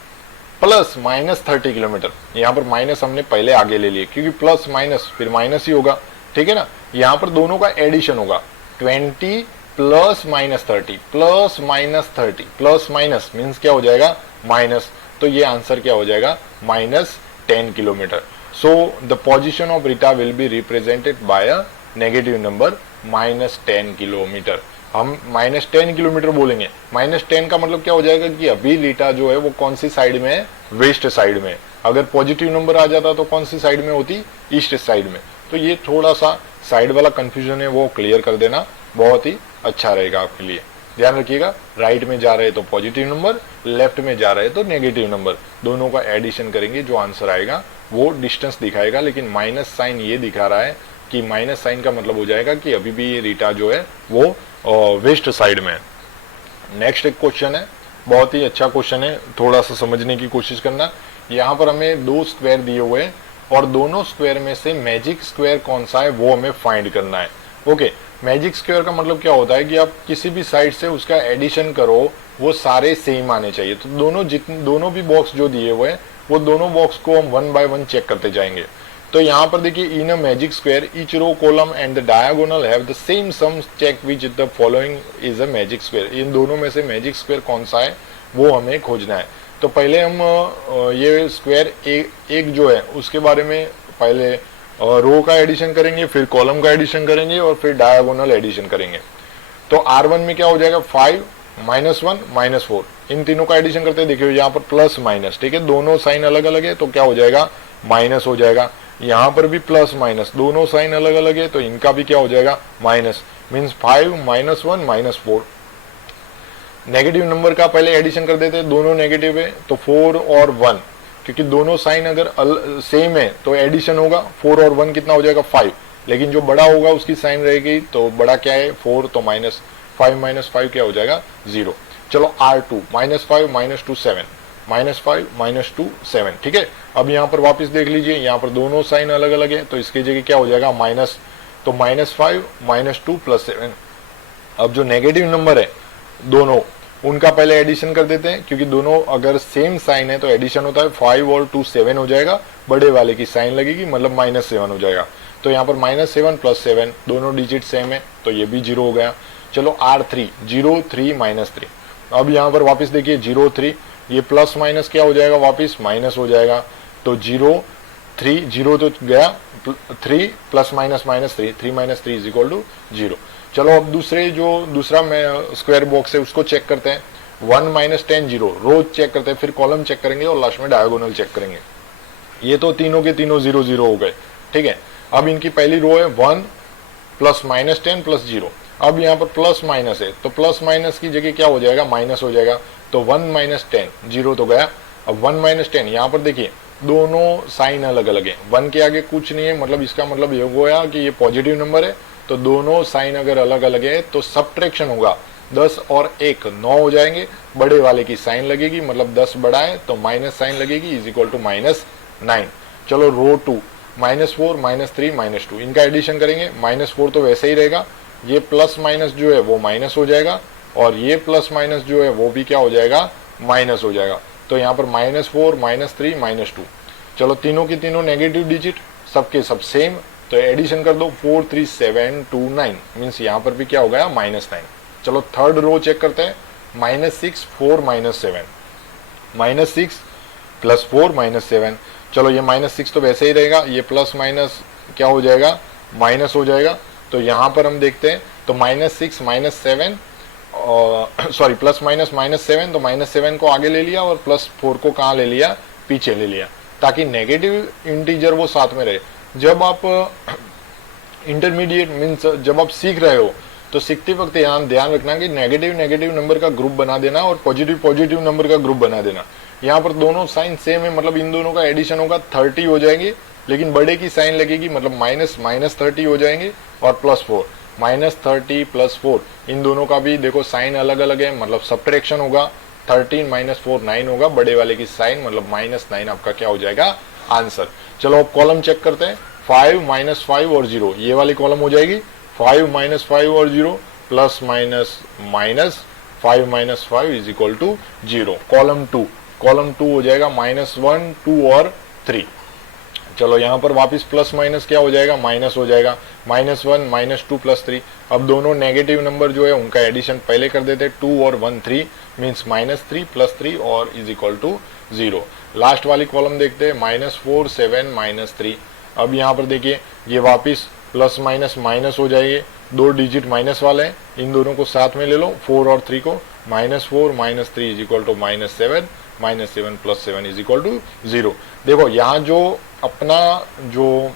प्लस -30 किलोमीटर। यहाँ पर माइनस हमने पहले आगे ले लिए क्योंकि प्लस माइनस फिर माइनस ही होगा, ठीक है ना। यहाँ पर दोनों का एडिशन होगा, 20 plus -30 plus -30 plus minus means क्या हो जाएगा, माइनस। तो ये आंसर क्या हो जाएगा, -10 kilometre. So the position of Rita will be represented by a negative number -10 kilometre. हम -10 किलोमीटर बोलेंगे, -10 का मतलब क्या हो जाएगा कि अभी रीटा जो है वो कौन सी साइड में है, वेस्ट साइड में। अगर पॉजिटिव नंबर आ जाता तो कौन सी साइड में होती, ईस्ट साइड में। तो ये थोड़ा सा साइड वाला कंफ्यूजन है वो क्लियर कर देना, बहुत ही अच्छा रहेगा आपके लिए। ध्यान रखिएगा, राइट में जा रहे तो पॉजिटिव नंबर, लेफ्ट में जा रहे तो नेगेटिव नंबर, दोनों का एडिशन करेंगे, जो आंसर आएगा वो डिस्टेंस दिखाएगा। लेकिन माइनस साइन ये दिखा रहा है कि माइनस साइन का मतलब हो जाएगा कि अभी भी ये रीटा जो है वो वेस्ट साइड में है। नेक्स्ट एक क्वेश्चन है, बहुत ही अच्छा क्वेश्चन है, थोड़ा सा समझने की कोशिश करना। यहाँ पर हमें 2 स्क्वायर दिए हुए हैं और दोनों स्क्वायर में से मैजिक स्क्वायर कौन सा है वो हमें फाइंड करना है। ओके, मैजिक स्क्वायर का मतलब क्या होता है कि आप किसी भी साइड से उसका एडिशन करो वो सारे सेम आने चाहिए। तो दोनों भी बॉक्स जो दिए हुए हैं वो दोनों बॉक्स को हम 1 बाय 1 चेक करते जाएंगे। तो यहाँ पर देखिए, in a magic square each row column and the diagonal have the same sums, check which the following is a magic square. इन दोनों में से मैजिक स्क्वायर कौन सा है वो हमें खोजना है। तो पहले हम ये स्क्वायर एक जो है उसके बारे में पहले रो का एडिशन करेंगे, फिर कॉलम का एडिशन करेंगे और फिर डायगोनल एडिशन करेंगे। तो R1 में क्या हो जाएगा, 5 -1 -4, इन तीनों का एडिशन करते हैं। देखिए यहाँ पर प्लस माइनस, ठीक है, दोनों साइन अलग अलग है तो क्या हो जाएगा, माइनस हो जाएगा। यहाँ पर भी प्लस माइनस, दोनों साइन अलग अलग है तो इनका भी क्या हो जाएगा, माइनस। मीन्स 5 -1 -4। नेगेटिव नंबर का पहले एडिशन कर देते हैं, दोनों नेगेटिव है तो 4 और 1, क्योंकि दोनों साइन अगर सेम है तो एडिशन होगा। 4 और 1 कितना हो जाएगा, 5। लेकिन जो बड़ा होगा उसकी साइन रहेगी, तो बड़ा क्या है, 4, तो -5 -5 क्या हो जाएगा, 0। चलो R2 -5 -2 7, -5 -2 7, ठीक है। अब यहाँ पर वापस देख लीजिए, यहाँ पर दोनों साइन अलग अलग है तो इसकी जगह क्या हो जाएगा, माइनस। तो -5 -2 + 7। अब जो नेगेटिव नंबर है दोनों, उनका पहले एडिशन कर देते हैं, क्योंकि दोनों अगर सेम साइन है तो एडिशन होता है। 5 और 2 7 हो जाएगा, बड़े वाले की साइन लगेगी मतलब -7 हो जाएगा। तो यहाँ पर -7 + 7, दोनों डिजिट सेम है तो ये भी 0 हो गया। चलो R3 0 3 -3। अब यहाँ पर वापस देखिए 0 3, ये प्लस माइनस क्या हो जाएगा, वापस माइनस हो जाएगा। तो 0 3 0 तो गया, 3 + -3 3 -3 = 0। चलो अब दूसरा में स्क्वायर बॉक्स है उसको चेक करते हैं। 1 -10 0, रोज चेक करते हैं, फिर कॉलम चेक करेंगे और लास्ट में डायगोनल चेक करेंगे। ये तो तीनों के तीनों 0 0 हो गए, ठीक है। अब इनकी पहली रो है 1 + -10 + 0। अब यहाँ पर प्लस माइनस है तो प्लस माइनस की जगह क्या हो जाएगा, माइनस हो जाएगा। तो 1 -10 0 तो गया। अब 1 - 10, यहाँ पर देखिए दोनों साइन अलग अलग है, 1 के आगे कुछ नहीं है, मतलब इसका मतलब ये होगा कि ये पॉजिटिव नंबर है। तो दोनों साइन अगर अलग अलग है तो सब्ट्रैक्शन होगा, 10 और 1 9 हो जाएंगे। बड़े वाले की साइन लगेगी, मतलब 10 बड़ा है तो माइनस साइन लगेगी, = -9। चलो रो 2 -4 -3 -2, इनका एडिशन करेंगे। -4 तो वैसे ही रहेगा, ये प्लस माइनस जो है वो माइनस हो जाएगा और ये प्लस माइनस जो है वो भी क्या हो जाएगा, माइनस हो जाएगा। तो यहाँ पर -4 -3 -2। चलो तीनों की तीनों नेगेटिव डिजिट, सबके सब सेम, तो एडिशन कर दो। 4 3 7 2 9, मीन्स यहाँ पर भी क्या हो गया, -9। चलो थर्ड रो चेक करते हैं। -6 4 -7, -6 + 4 -7। चलो ये -6 तो वैसे ही रहेगा, ये प्लस माइनस क्या हो जाएगा, माइनस हो जाएगा। तो यहाँ पर हम देखते हैं तो -6 -7 सॉरी प्लस माइनस -7, तो -7 को आगे ले लिया और +4 को कहाँ ले लिया, पीछे ले लिया, ताकि नेगेटिव इंटीजर वो साथ में रहे। जब आप इंटरमीडिएट मीन्स जब आप सीख रहे हो तो सीखते वक्त ध्यान रखना कि नेगेटिव नंबर का ग्रुप बना देना और पॉजिटिव नंबर का ग्रुप बना देना। यहाँ पर दोनों साइन सेम है, मतलब इन दोनों का एडिशन होगा 30 हो जाएंगे, लेकिन बड़े की साइन लगेगी, मतलब -30 हो जाएंगे और +4 -30 + 4, इन दोनों का भी देखो साइन अलग अलग है, मतलब सब्ट्रैक्शन होगा। 13 - 4 9 होगा, बड़े वाले की साइन मतलब -9 आपका क्या हो जाएगा, आंसर। चलो अब कॉलम चेक करते हैं, 5 माइनस 5 और 0, ये वाली कॉलम हो जाएगी 5 माइनस 5 और 0 plus minus minus 5 minus 5 is equal to 0। Column 2 हो जाएगा -1 2 और 3। चलो यहाँ पर वापस प्लस माइनस क्या हो जाएगा, माइनस हो जाएगा, -1 -2 प्लस 3। अब दोनों नेगेटिव नंबर जो है उनका एडिशन पहले कर देते, 2 और 1 3 मीन्स -3 प्लस 3 और इज इक्वल टू 0। लास्ट वाली कॉलम देखते हैं, -4 7 -3। अब यहाँ पर देखिए ये वापस प्लस माइनस माइनस हो जाएंगे, 2 डिजिट माइनस वाले हैं, इन दोनों को साथ में ले लो, 4 और 3 को, -4 -3 is equal to -7 -7 plus 7 is equal to 0। देखो यहाँ जो अपना जो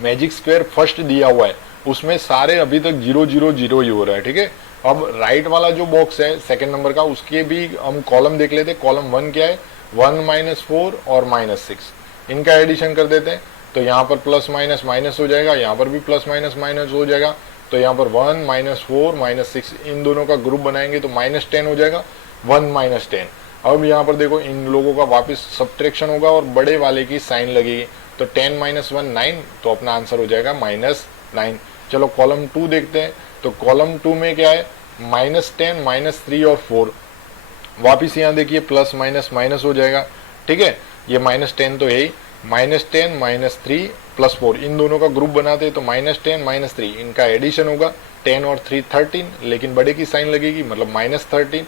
मैजिक स्क्वायर फर्स्ट दिया हुआ है उसमें सारे अभी तक 0 0 0 ही हो रहा है, ठीक है। अब राइट वाला जो बॉक्स है सेकंड नंबर का, उसके भी हम कॉलम देख लेते हैं। कॉलम 1 क्या है, 1 -4 और -6, इनका एडिशन कर देते हैं। तो यहाँ पर प्लस माइनस माइनस हो जाएगा, यहाँ पर भी प्लस माइनस माइनस हो जाएगा। तो यहाँ पर 1 -4 -6 इन दोनों का ग्रुप बनाएंगे तो -10 हो जाएगा, 1 -10। अब यहाँ पर देखो इन लोगों का वापस सब्ट्रैक्शन होगा और बड़े वाले की साइन लगेगी, तो 10 - 1 9, तो अपना आंसर हो जाएगा -9। चलो कॉलम 2 देखते हैं। तो कॉलम 2 में क्या है, -10 -3 और 4। वापिस यहाँ देखिए प्लस माइनस माइनस हो जाएगा, ठीक है। ये -10 तो यही, -10 -3 प्लस 4 इन दोनों का ग्रुप बनाते हैं तो -10 -3 इनका एडिशन होगा, 10 और 3 13, लेकिन बड़े की साइन लगेगी मतलब -13।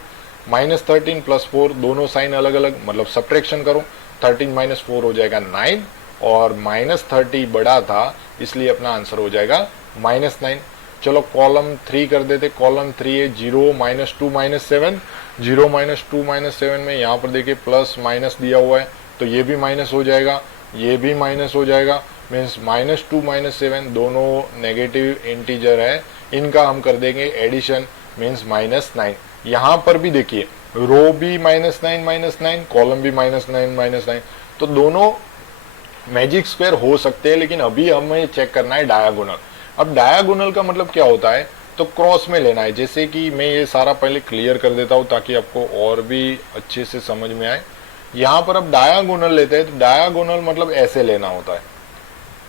-13 प्लस 4 दोनों साइन अलग अलग मतलब सब्ट्रैक्शन करो, 13 - 4 हो जाएगा 9 और -30 बड़ा था इसलिए अपना आंसर हो जाएगा -9। चलो कॉलम 3 कर देते। कॉलम 3 है 0 -2 -7। 0 -2 -7 में यहाँ पर देखिए प्लस माइनस दिया हुआ है तो ये भी माइनस हो जाएगा, ये भी माइनस हो जाएगा, मीन्स -2 -7 दोनों नेगेटिव इंटीजर है, इनका हम कर देंगे एडिशन मीन्स -9। यहाँ पर भी देखिए रो भी -9 -9, कॉलम भी -9 -9, तो दोनों मैजिक स्क्वायर हो सकते हैं, लेकिन अभी हमें चेक करना है डायगोनल। अब डायगोनल का मतलब क्या होता है, तो क्रॉस में लेना है। जैसे कि मैं ये सारा पहले क्लियर कर देता हूँ ताकि आपको और भी अच्छे से समझ में आए। यहाँ पर अब डायगोनल लेते हैं तो डायगोनल मतलब ऐसे लेना होता है।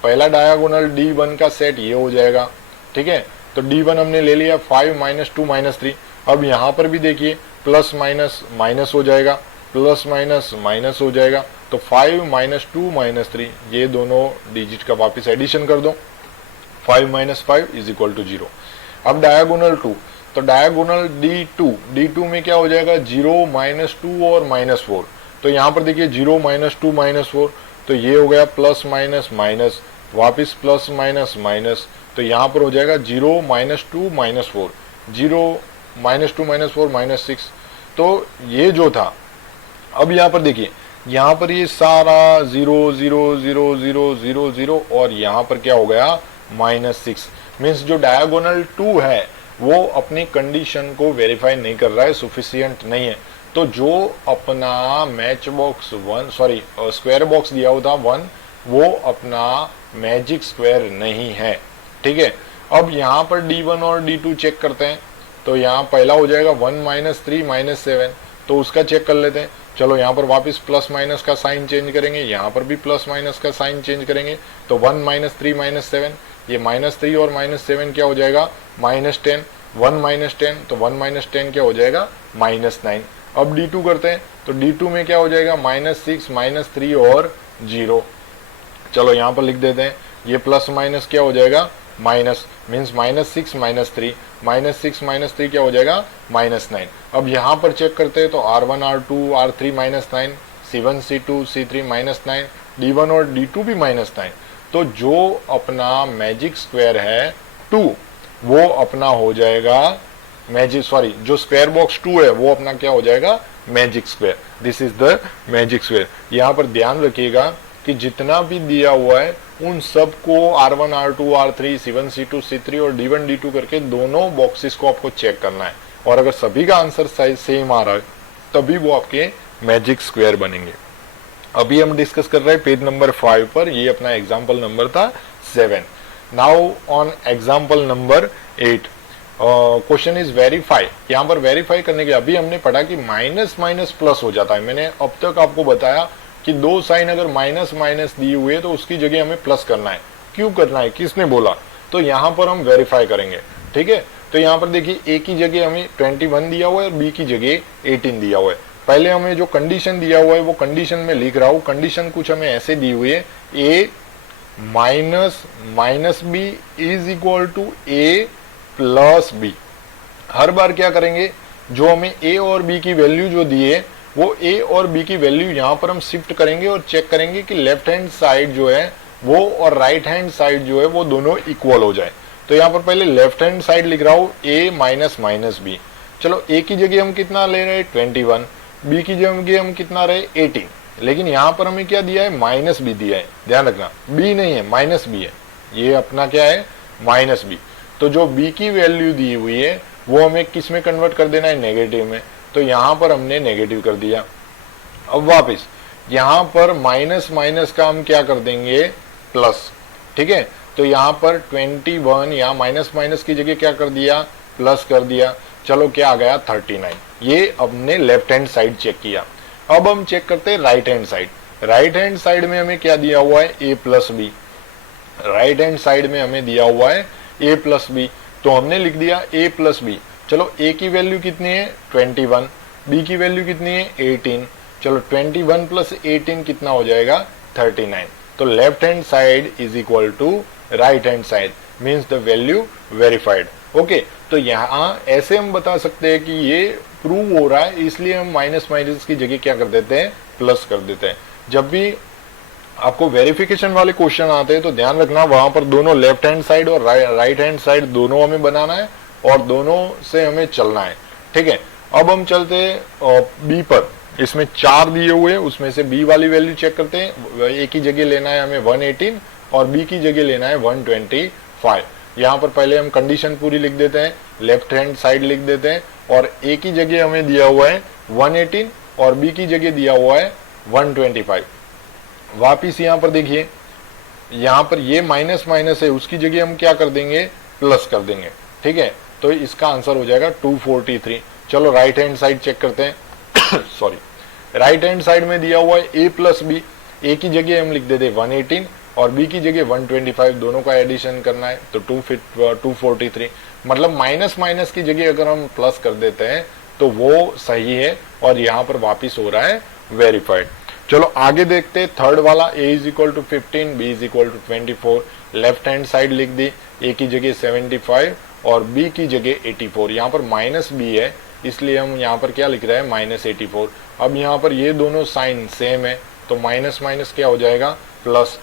पहला डायगोनल D1 का सेट ये हो जाएगा, ठीक है। तो D1 हमने ले लिया, 5 -2 -3। अब यहाँ पर भी देखिए प्लस माइनस माइनस हो जाएगा, प्लस माइनस माइनस हो जाएगा, तो 5 -2 -3 ये दोनों डिजिट का वापस एडिशन कर दो, 5 - 5 इज इक्वल टू 0। अब डायगोनल 2, तो डायगोनल D2 में क्या हो जाएगा, 0 -2 और -4। तो यहाँ पर देखिए 0 -2 -4, तो ये हो गया प्लस माइनस माइनस, वापिस प्लस माइनस माइनस, तो यहाँ पर हो जाएगा 0 -2 -4, 0 -2 -4 -6। तो ये जो था, अब यहाँ पर देखिए यहाँ पर ये सारा 0 0 0 0 0 0 और यहाँ पर क्या हो गया -6, मीन्स जो डायगोनल 2 है वो अपनी कंडीशन को वेरीफाई नहीं कर रहा है, सुफिशियंट नहीं है। तो जो अपना match box 1 sorry square box दिया हुआ था 1, वो अपना मैजिक स्क्वायर नहीं है, ठीक है। अब यहाँ पर D1 और D2 चेक करते हैं। तो यहाँ पहला हो जाएगा 1 -3 -7, तो उसका चेक कर लेते हैं। चलो यहाँ पर वापस प्लस माइनस का साइन चेंज करेंगे, यहाँ पर भी प्लस माइनस का साइन चेंज करेंगे, तो 1 -3 -7, ये -3 और -7 क्या हो जाएगा -10, 1 -10, तो 1 -10 क्या हो जाएगा -9। अब D2 करते हैं, तो D2 में क्या हो जाएगा -6 -3 और 0। चलो यहाँ पर लिख देते हैं, ये प्लस माइनस क्या हो जाएगा माइनस, मीन्स -6 -3, -6 -3 क्या हो जाएगा -9। अब यहाँ पर चेक करते हैं, तो R1 R2 R3 -9, C1 C2 C3 -9, D1 और D2 भी -9। तो जो अपना मैजिक स्क्वायर है 2, वो अपना हो जाएगा मैजिक सॉरी जो स्क्वायर बॉक्स 2 है वो अपना क्या हो जाएगा magic square. This is the magic square. यहाँ पर ध्यान रखिएगा कि जितना भी दिया हुआ है उन सबको R1 R2 R3 C1 C2 C3 और D1 D2 करके दोनों बॉक्सेस को आपको चेक करना है, और अगर सभी का आंसर साइज सेम आ रहा है तभी वो आपके मैजिक स्क्वायर बनेंगे। अभी हम डिस्कस कर रहे हैं पेज नंबर 5 पर, ये अपना एग्जाम्पल नंबर था 7। Now on example number 8 question is verify. यहाँ पर वेरीफाई करने के अभी हमने पढ़ा कि माइनस माइनस प्लस हो जाता है। मैंने अब तक आपको बताया कि दो साइन अगर माइनस माइनस दिए हुए तो उसकी जगह हमें प्लस करना है। क्यों करना है, किसने बोला, तो यहाँ पर हम वेरीफाई करेंगे। ठीक है, तो यहाँ पर देखिए ए की जगह हमें 21 दिया हुआ है और बी की जगह 18 दिया हुआ है। पहले हमें जो कंडीशन दिया हुआ है वो कंडीशन में लिख रहा हूं। कंडीशन कुछ हमें ऐसे दी हुई है, a minus minus b is equal to a plus b. हर बार क्या करेंगे, जो हमें ए और बी की वैल्यू जो दी है वो ए और बी की वैल्यू यहाँ पर हम शिफ्ट करेंगे और चेक करेंगे कि लेफ्ट हैंड साइड जो है वो और राइट हैंड साइड जो है वो दोनों इक्वल हो जाए। तो यहाँ पर पहले लेफ्ट हैंड साइड लिख रहा हूं ए माइनस माइनस बी। चलो ए की जगह हम कितना ले रहे हैं 21, बी की जगह हम कितना रहे 18, लेकिन यहाँ पर हमें क्या दिया है माइनस बी दिया है। ध्यान रखना बी नहीं है माइनस बी है, ये अपना क्या है माइनस बी। तो जो बी की वैल्यू दी हुई है वो हमें किस में कन्वर्ट कर देना है, नेगेटिव में। तो यहाँ पर हमने नेगेटिव कर दिया। अब वापस यहाँ पर माइनस माइनस का हम क्या कर देंगे प्लस। ठीक है, तो यहाँ पर 21 यहाँ माइनस माइनस की जगह क्या कर दिया प्लस कर दिया। चलो क्या आ गया 39। ये हमने लेफ्ट हैंड साइड चेक किया। अब हम चेक करते हैं right hand side. Right hand side में हमें क्या दिया हुआ है a plus b. Right hand side में हमें दिया हुआ है ए प्लस बी, तो हमने लिख दिया ए प्लस बी। चलो ए की वैल्यू कितनी है 21, बी की वैल्यू कितनी है 18। चलो 21 प्लस 18 कितना हो जाएगा 39। तो left hand side is equal to right hand side, means the value verified. Okay, तो यहाँ ऐसे हम बता सकते हैं कि ये प्रूव हो रहा है, इसलिए हम माइनस माइनस की जगह क्या कर देते हैं प्लस कर देते हैं। जब भी आपको वेरिफिकेशन वाले क्वेश्चन आते हैं तो ध्यान रखना वहां पर दोनों लेफ्ट हैंड साइड और राइट हैंड साइड दोनों हमें बनाना है और दोनों से हमें चलना है। ठीक है, अब हम चलते हैं बी पर। इसमें 4 दिए हुए, उसमें से बी वाली वैल्यू चेक करते हैं। ए की जगह लेना है हमें 118 और बी की जगह लेना है 125। यहाँ पर पहले हम कंडीशन पूरी लिख देते हैं, लेफ्ट हैंड साइड लिख देते हैं और ए की जगह हमें दिया हुआ है 118 और बी की जगह दिया हुआ है 125। वापिस यहाँ पर देखिए, यहाँ पर ये माइनस माइनस है, उसकी जगह हम क्या कर देंगे प्लस कर देंगे। ठीक है, तो इसका आंसर हो जाएगा 243। चलो राइट हैंड साइड चेक करते हैं सॉरी, राइट हैंड साइड में दिया हुआ है ए प्लस बी। ए की जगह हम लिख देते 118 और बी की जगह 125, दोनों का एडिशन करना है तो 243। मतलब माइनस माइनस की जगह अगर हम प्लस कर देते हैं तो वो सही है और यहाँ पर वापिस हो रहा है वेरीफाइड। चलो आगे देखते हैं थर्ड वाला, a is equal to 15, b is equal to 24। Left hand side लिख दी, a की जगह 75 और b की जगह 84। यहाँ पर माइनस b है इसलिए हम यहाँ पर क्या लिख रहे हैं माइनस 84। अब यहाँ पर ये दोनों साइन सेम है तो माइनस माइनस क्या हो जाएगा plus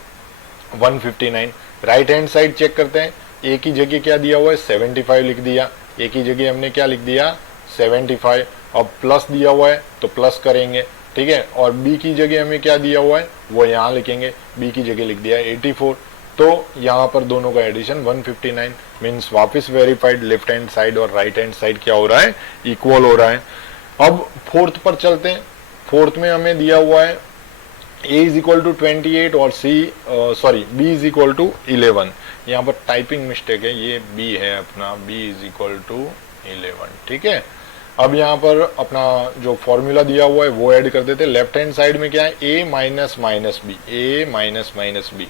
159। Right hand side check करते हैं, a की जगह क्या दिया हुआ है 75 लिख दिया, a की जगह हमने क्या लिख दिया 75। अब प्लस दिया हुआ है तो प्लस करेंगे। ठीक है, और b की जगह हमें क्या दिया हुआ है वो यहाँ लिखेंगे, b की जगह लिख दिया 84। तो यहाँ पर दोनों का एडिशन 159, मीन्स वापस वेरीफाइड। लेफ्ट हैंड साइड और राइट हैंड साइड क्या हो रहा है इक्वल हो रहा है। अब फोर्थ पर चलते हैं। फोर्थ में हमें दिया हुआ है a इज इक्वल टू 28 और b इज इक्वल टू 11। यहाँ पर टाइपिंग मिस्टेक है, ये b है अपना, b इज इक्वल टू 11। ठीक है, अब यहाँ पर अपना जो फॉर्मूला दिया हुआ है वो ऐड कर देते हैं। लेफ्ट हैंड साइड में क्या है a minus minus B, a minus minus B.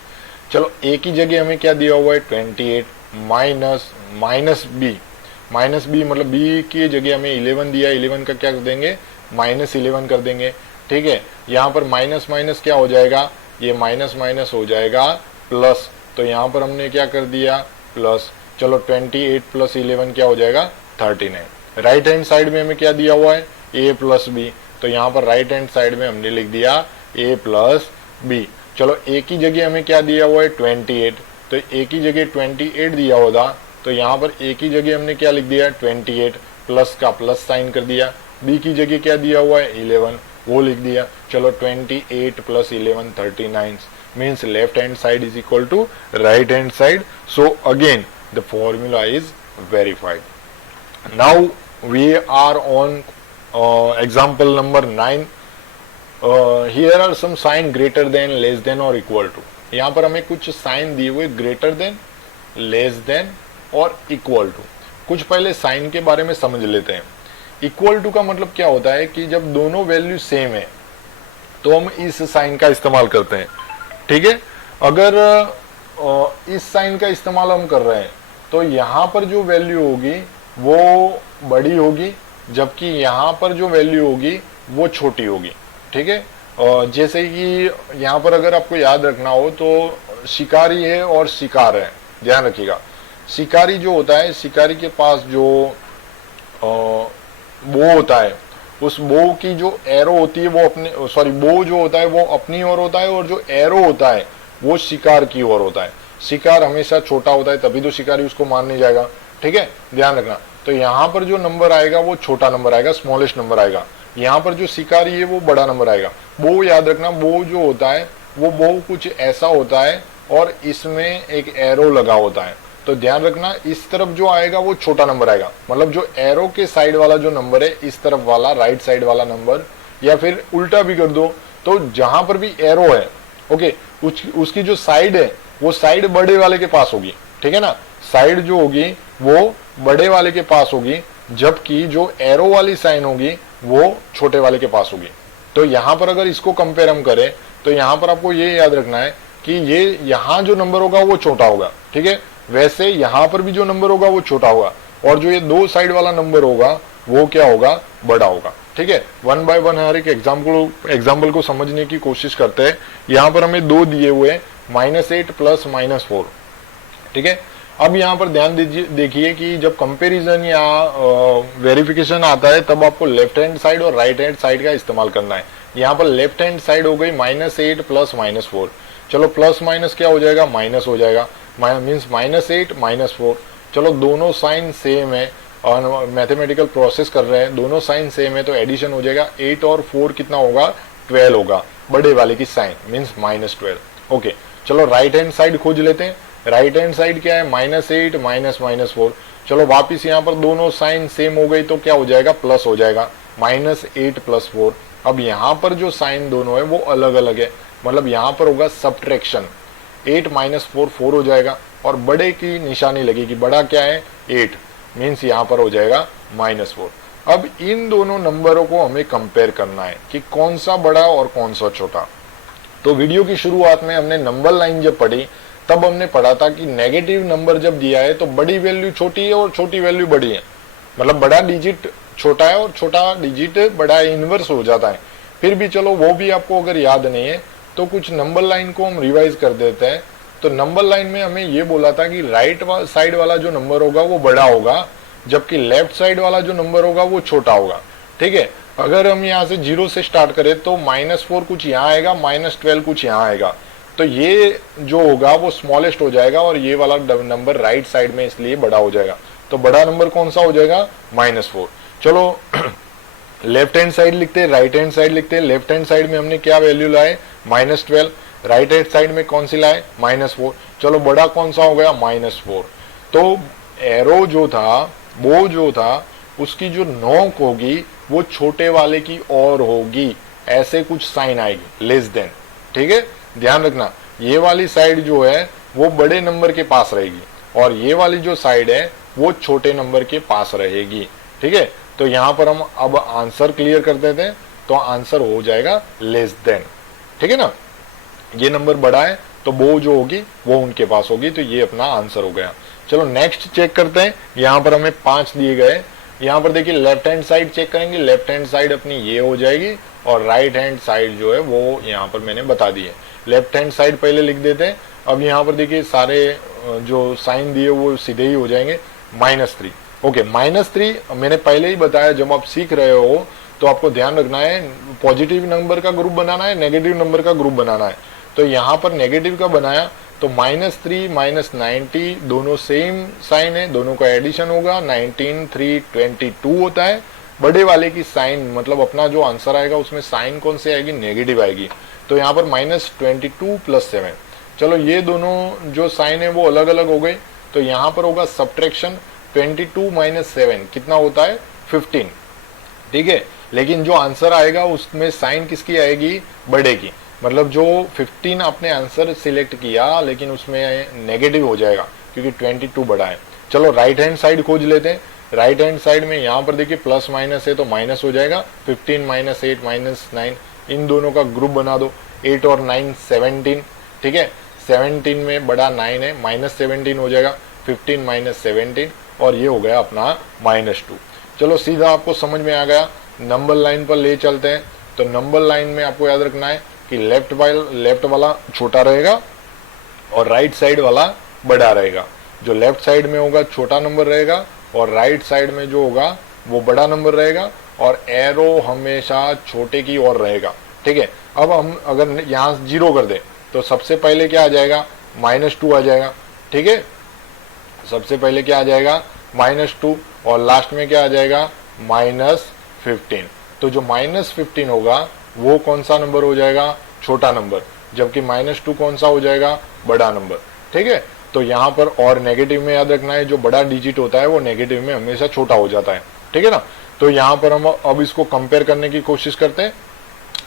चलो a की जगह हमें क्या दिया हुआ है 28 माइनस माइनस बी मतलब b की जगह हमें 11 दिया, 11 का क्या कर देंगे माइनस 11 कर देंगे। ठीक है, यहाँ पर माइनस माइनस क्या हो जाएगा, ये माइनस माइनस हो जाएगा प्लस, तो यहाँ पर हमने क्या कर दिया प्लस। चलो 28 प्लस 11 क्या हो जाएगा 39। राइट हैंड साइड में हमें क्या दिया हुआ है a प्लस बी, तो यहाँ पर राइट हैंड साइड में हमने लिख दिया a प्लस बी। चलो a की जगह हमें क्या दिया हुआ है 28, तो a की जगह 28 दिया होगा तो यहाँ पर a की जगह हमने क्या लिख दिया 28, प्लस का प्लस साइन कर दिया। b की जगह क्या दिया हुआ है 11, वो लिख दिया। चलो 28 plus 11 39, means left hand side is equal to right hand side. So again the formula is verified. Now we are on example number 9. Here are some sign greater than, less than और equal to। यहाँ पर हमें कुछ साइन दिए हुए greater than, less than और equal to। कुछ पहले साइन के बारे में समझ लेते हैं। equal to का मतलब क्या होता है कि जब दोनों वैल्यू सेम है तो हम इस साइन का इस्तेमाल करते हैं। ठीक है, अगर इस साइन का इस्तेमाल हम कर रहे हैं तो यहाँ पर जो वैल्यू होगी वो बड़ी होगी, जबकि यहाँ पर जो वैल्यू होगी वो छोटी होगी। ठीक है, जैसे कि यहाँ पर अगर आपको याद रखना हो तो शिकारी है और शिकार है, ध्यान रखिएगा। शिकारी जो होता है, शिकारी के पास जो बो होता है, उस बो की जो एरो होती है वो अपने बो जो होता है वो अपनी ओर होता है, और जो एरो होता है वो शिकार की ओर होता है। शिकार हमेशा छोटा होता है, तभी तो शिकारी उसको मारने जाएगा। ठीक है, ध्यान रखना। तो यहाँ पर जो नंबर आएगा वो छोटा नंबर आएगा, स्मॉलेस्ट नंबर आएगा। यहाँ पर जो शिकारी है वो बड़ा नंबर आएगा। बो याद रखना, बो जो होता है वो बो कुछ ऐसा होता है और इसमें एक एरो लगा होता है। तो ध्यान रखना, इस तरफ जो आएगा वो छोटा नंबर आएगा, मतलब जो एरो के साइड वाला जो नंबर है, इस तरफ वाला राइट साइड वाला नंबर, या फिर उल्टा भी कर दो तो जहां पर भी एरो है, ओके, उसकी जो साइड है वो साइड बड़े वाले के पास होगी। ठीक है ना, साइड जो होगी वो बड़े वाले के पास होगी, जबकि जो एरो वाली साइन होगी वो छोटे वाले के पास होगी। तो यहां पर अगर इसको कंपेयर हम करें तो यहां पर आपको ये याद रखना है कि ये यहां जो नंबर होगा वो छोटा होगा। ठीक है, वैसे यहां पर भी जो नंबर होगा वो छोटा होगा, और जो ये दो साइड वाला नंबर होगा वो क्या होगा, बड़ा होगा। ठीक है, वन बाय वन हर एक एग्जाम्पल को समझने की कोशिश करते हैं। यहाँ पर हमें दो दिए हुए -8 प्लस -4। ठीक है, अब यहाँ पर ध्यान दीजिए, देखिए कि जब कंपैरिजन या वेरिफिकेशन आता है तब आपको लेफ्ट हैंड साइड और राइट हैंड साइड का इस्तेमाल करना है। यहाँ पर लेफ्ट हैंड साइड हो गई -8 प्लस -4। चलो प्लस माइनस क्या हो जाएगा, माइनस हो जाएगा, मीन्स -8 -4। चलो दोनों साइन सेम है और मैथमेटिकल प्रोसेस कर रहे हैं, दोनों साइन सेम है तो एडिशन हो जाएगा। 8 और 4 कितना होगा, 12 होगा, बड़े वाले की साइन मीन्स -12। ओके, चलो राइट हैंड साइड खोज लेते हैं। राइट हैंड साइड क्या है, -8 -4। चलो वापिस यहाँ पर दोनों साइन सेम हो गई तो क्या हो जाएगा, प्लस हो जाएगा, -8 + 4। अब यहाँ पर जो साइन दोनों है वो अलग अलग है, मतलब यहाँ पर होगा सब्ट्रैक्शन। 8 - 4 4 हो जाएगा, और बड़े की निशानी लगेगी, बड़ा क्या है 8, मीन्स यहाँ पर हो जाएगा -4। अब इन दोनों नंबरों को हमें कंपेयर करना है कि कौन सा बड़ा और कौन सा छोटा। तो वीडियो की शुरुआत में हमने नंबर लाइन जब पढ़ी तब हमने पढ़ा था कि नेगेटिव नंबर जब दिया है तो बड़ी वैल्यू छोटी है और छोटी वैल्यू बड़ी है, मतलब बड़ा डिजिट छोटा है और छोटा डिजिट बड़ा इनवर्स हो जाता है। फिर भी चलो वो भी आपको अगर याद नहीं है तो कुछ नंबर लाइन को हम रिवाइज कर देते हैं। तो नंबर लाइन में हमें ये बोला था कि राइट साइड वाला जो नंबर होगा वो बड़ा होगा, जबकि लेफ्ट साइड वाला जो नंबर होगा वो छोटा होगा। ठीक है, अगर हम यहाँ से 0 से स्टार्ट करें तो -4 कुछ यहाँ आएगा, -12 कुछ यहाँ आएगा, तो ये जो होगा वो स्मॉलेस्ट हो जाएगा और ये वाला नंबर राइट साइड में इसलिए बड़ा हो जाएगा। तो बड़ा नंबर कौन सा हो जाएगा, -4। चलो लेफ्ट हैंड साइड लिखते हैं, राइट हैंड साइड लिखते हैं। लेफ्ट हैंड साइड में हमने क्या वैल्यू लाए, -12। राइट हैंड साइड में कौन सी लाए, -4। चलो बड़ा कौन सा हो गया, -4। तो एरो जो था, वो जो था, उसकी जो नोक होगी वो छोटे वाले की ओर होगी, ऐसे कुछ साइन आएगी, लेस देन। ठीक है, ध्यान रखना, ये वाली साइड जो है वो बड़े नंबर के पास रहेगी और ये वाली जो साइड है वो छोटे नंबर के पास रहेगी। ठीक है, तो यहाँ पर हम अब आंसर क्लियर कर देते हैं, तो आंसर हो जाएगा लेस देन। ठीक है ना, ये नंबर बड़ा है तो वो जो होगी वो उनके पास होगी, तो ये अपना आंसर हो गया। चलो नेक्स्ट चेक करते हैं। यहाँ पर हमें 5 दिए गए, यहाँ पर देखिए लेफ्ट हैंड साइड चेक करेंगे, लेफ्ट हैंड साइड अपनी ये हो जाएगी और राइट हैंड साइड जो है वो यहाँ पर मैंने बता दी है। लेफ्ट हैंड साइड पहले लिख देते हैं। अब यहाँ पर देखिए सारे जो साइन दिए वो सीधे ही हो जाएंगे, -3। ओके, -3 मैंने पहले ही बताया, जब आप सीख रहे हो तो आपको ध्यान रखना है पॉजिटिव नंबर का ग्रुप बनाना है, नेगेटिव नंबर का ग्रुप बनाना है। तो यहाँ पर नेगेटिव का बनाया तो -3 -90 दोनों सेम साइन है, दोनों का एडिशन होगा, 19 3 22 होता है। बड़े वाले की साइन मतलब अपना जो आंसर आएगा उसमें साइन कौन सी आएगी, नेगेटिव आएगी। तो यहाँ पर -22 + 7। चलो ये दोनों जो साइन है वो अलग अलग हो गए, तो यहाँ पर होगा सब्ट्रैक्शन। 22 - 7 कितना होता है, 15। ठीक है, लेकिन जो आंसर आएगा उसमें साइन किसकी आएगी, बड़े की, मतलब जो 15 आपने आंसर सिलेक्ट किया लेकिन उसमें नेगेटिव हो जाएगा क्योंकि 22 बड़ा है। चलो राइट हैंड साइड खोज लेते हैं। राइट हैंड साइड में यहाँ पर देखिए प्लस माइनस है तो माइनस हो जाएगा, 15 - 8 - 9 इन दोनों का ग्रुप बना दो, 8 और 9 17, ठीक है। 17 में बड़ा 9 है, -17 हो जाएगा, 15 - 17 और ये हो गया अपना -2। चलो सीधा आपको समझ में आ गया। नंबर लाइन पर ले चलते हैं। तो नंबर लाइन में आपको याद रखना है कि लेफ्ट वाला छोटा रहेगा और राइट साइड वाला बड़ा रहेगा। जो लेफ्ट साइड में होगा छोटा नंबर रहेगा और राइट साइड में जो होगा वो बड़ा नंबर रहेगा और एरो हमेशा छोटे की ओर रहेगा, ठीक है। अब हम अगर यहाँ 0 कर दे तो सबसे पहले क्या आ जाएगा, -2 आ जाएगा, ठीक है। सबसे पहले क्या आ जाएगा, -2 और लास्ट में क्या आ जाएगा, -15। तो जो -15 होगा वो कौन सा नंबर हो जाएगा, छोटा नंबर, जबकि -2 कौन सा हो जाएगा, बड़ा नंबर, ठीक है। तो यहाँ पर और नेगेटिव में याद रखना है, जो बड़ा डिजिट होता है वो नेगेटिव में हमेशा छोटा हो जाता है, ठीक है ना। तो यहाँ पर हम अब इसको कंपेयर करने की कोशिश करते हैं,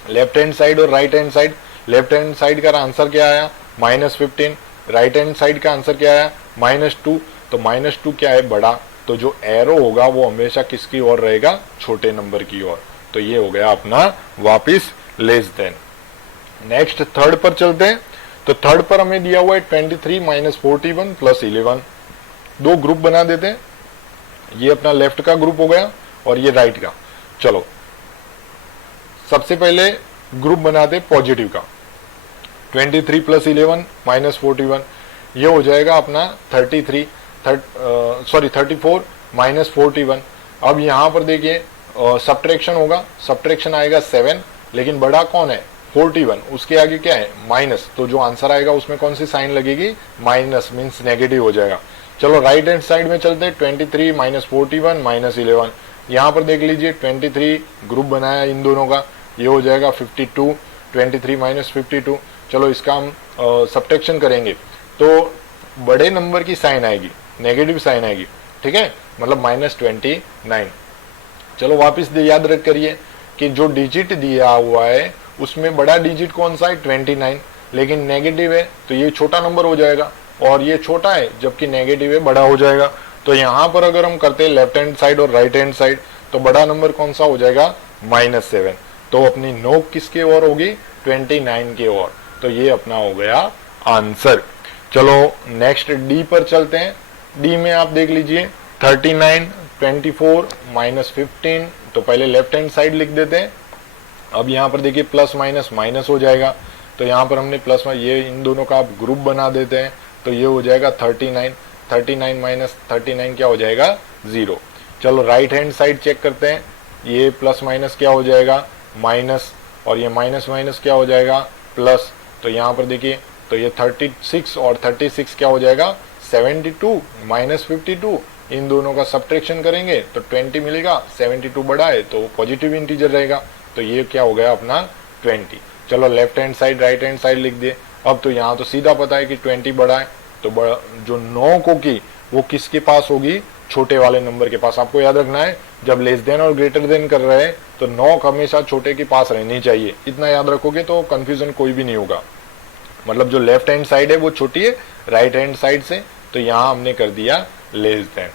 लेफ्ट हैंड साइड और right hand side. Left hand side का आंसर क्या आया, -15। राइट हैंड साइड का आंसर क्या आया, -2। तो -2 क्या है, बड़ा। तो जो एरो होगा वो हमेशा किसकी ओर रहेगा, छोटे नंबर की ओर। तो ये हो गया अपना वापिस लेस देन। नेक्स्ट थर्ड पर चलते हैं। तो थर्ड पर हमें दिया हुआ है 23 - 41 + 11। दो ग्रुप बना देते हैं, ये अपना लेफ्ट का ग्रुप हो गया और ये राइट का। चलो सबसे पहले ग्रुप बनाते पॉजिटिव का। 23 + 11 - 41 ये हो जाएगा अपना 34 - 41। अब यहाँ पर देखिए सब्ट्रैक्शन होगा, सब्ट्रैक्शन आएगा 7, लेकिन बड़ा कौन है, 41, उसके आगे क्या है, माइनस। तो जो आंसर आएगा उसमें कौन सी साइन लगेगी, माइनस, मीन्स नेगेटिव हो जाएगा। चलो राइट हैंड साइड में चलते हैं। 23 - 41 - 11। यहाँ पर देख लीजिए 23 ग्रुप बनाया इन दोनों का, ये हो जाएगा 52। 23 - 52। चलो इसका हम सब्ट्रैक्शन करेंगे तो बड़े नंबर की साइन आएगी, नेगेटिव साइन आएगी, ठीक है, मतलब -29। चलो वापिस याद रख करिए कि जो डिजिट दिया हुआ है उसमें बड़ा डिजिट कौन सा है, 29, लेकिन नेगेटिव है तो ये छोटा नंबर हो जाएगा, और ये छोटा है जबकि नेगेटिव है, बड़ा हो जाएगा। तो यहाँ पर अगर हम करते हैं लेफ्ट हैंड साइड और राइट हैंड साइड, तो बड़ा नंबर कौन सा हो जाएगा, -7। तो अपनी नोक किसके ओर होगी, 29 के ओर। तो ये अपना हो गया आंसर। चलो नेक्स्ट डी पर चलते हैं। डी में आप देख लीजिए 39 24 -15। तो पहले लेफ्ट हैंड साइड लिख देते हैं। अब यहाँ पर देखिए प्लस माइनस माइनस हो जाएगा, तो यहाँ पर हमने प्लस ये इन दोनों का आप ग्रुप बना देते हैं, तो ये हो जाएगा 39। 39 - 39 क्या हो जाएगा, 0। चलो राइट हैंड साइड चेक करते हैं। ये प्लस माइनस क्या हो जाएगा, माइनस, और ये माइनस माइनस क्या हो जाएगा, प्लस। तो यहाँ पर देखिए तो ये 36 और 36 क्या हो जाएगा, 72 - 52। इन दोनों का सब्ट्रैक्शन करेंगे तो 20 मिलेगा, 72 बड़ा है तो पॉजिटिव इंटीजर रहेगा, तो ये क्या हो गया अपना 20। चलो left hand side right hand side लिख दिए। अब तो यहाँ तो सीधा पता है कि 20 बड़ा है, तो बड़ा जो 9 होगी वो किसके पास होगी, छोटे वाले नंबर के पास। आपको याद रखना है जब लेस देन और ग्रेटर देन कर रहे हैं तो 9 हमेशा छोटे के पास रहनी चाहिए। इतना याद रखोगे तो कंफ्यूजन कोई भी नहीं होगा। मतलब जो लेफ्ट हैंड साइड है वो छोटी है राइट हैंड साइड से, तो यहाँ हमने कर दिया लेस देन,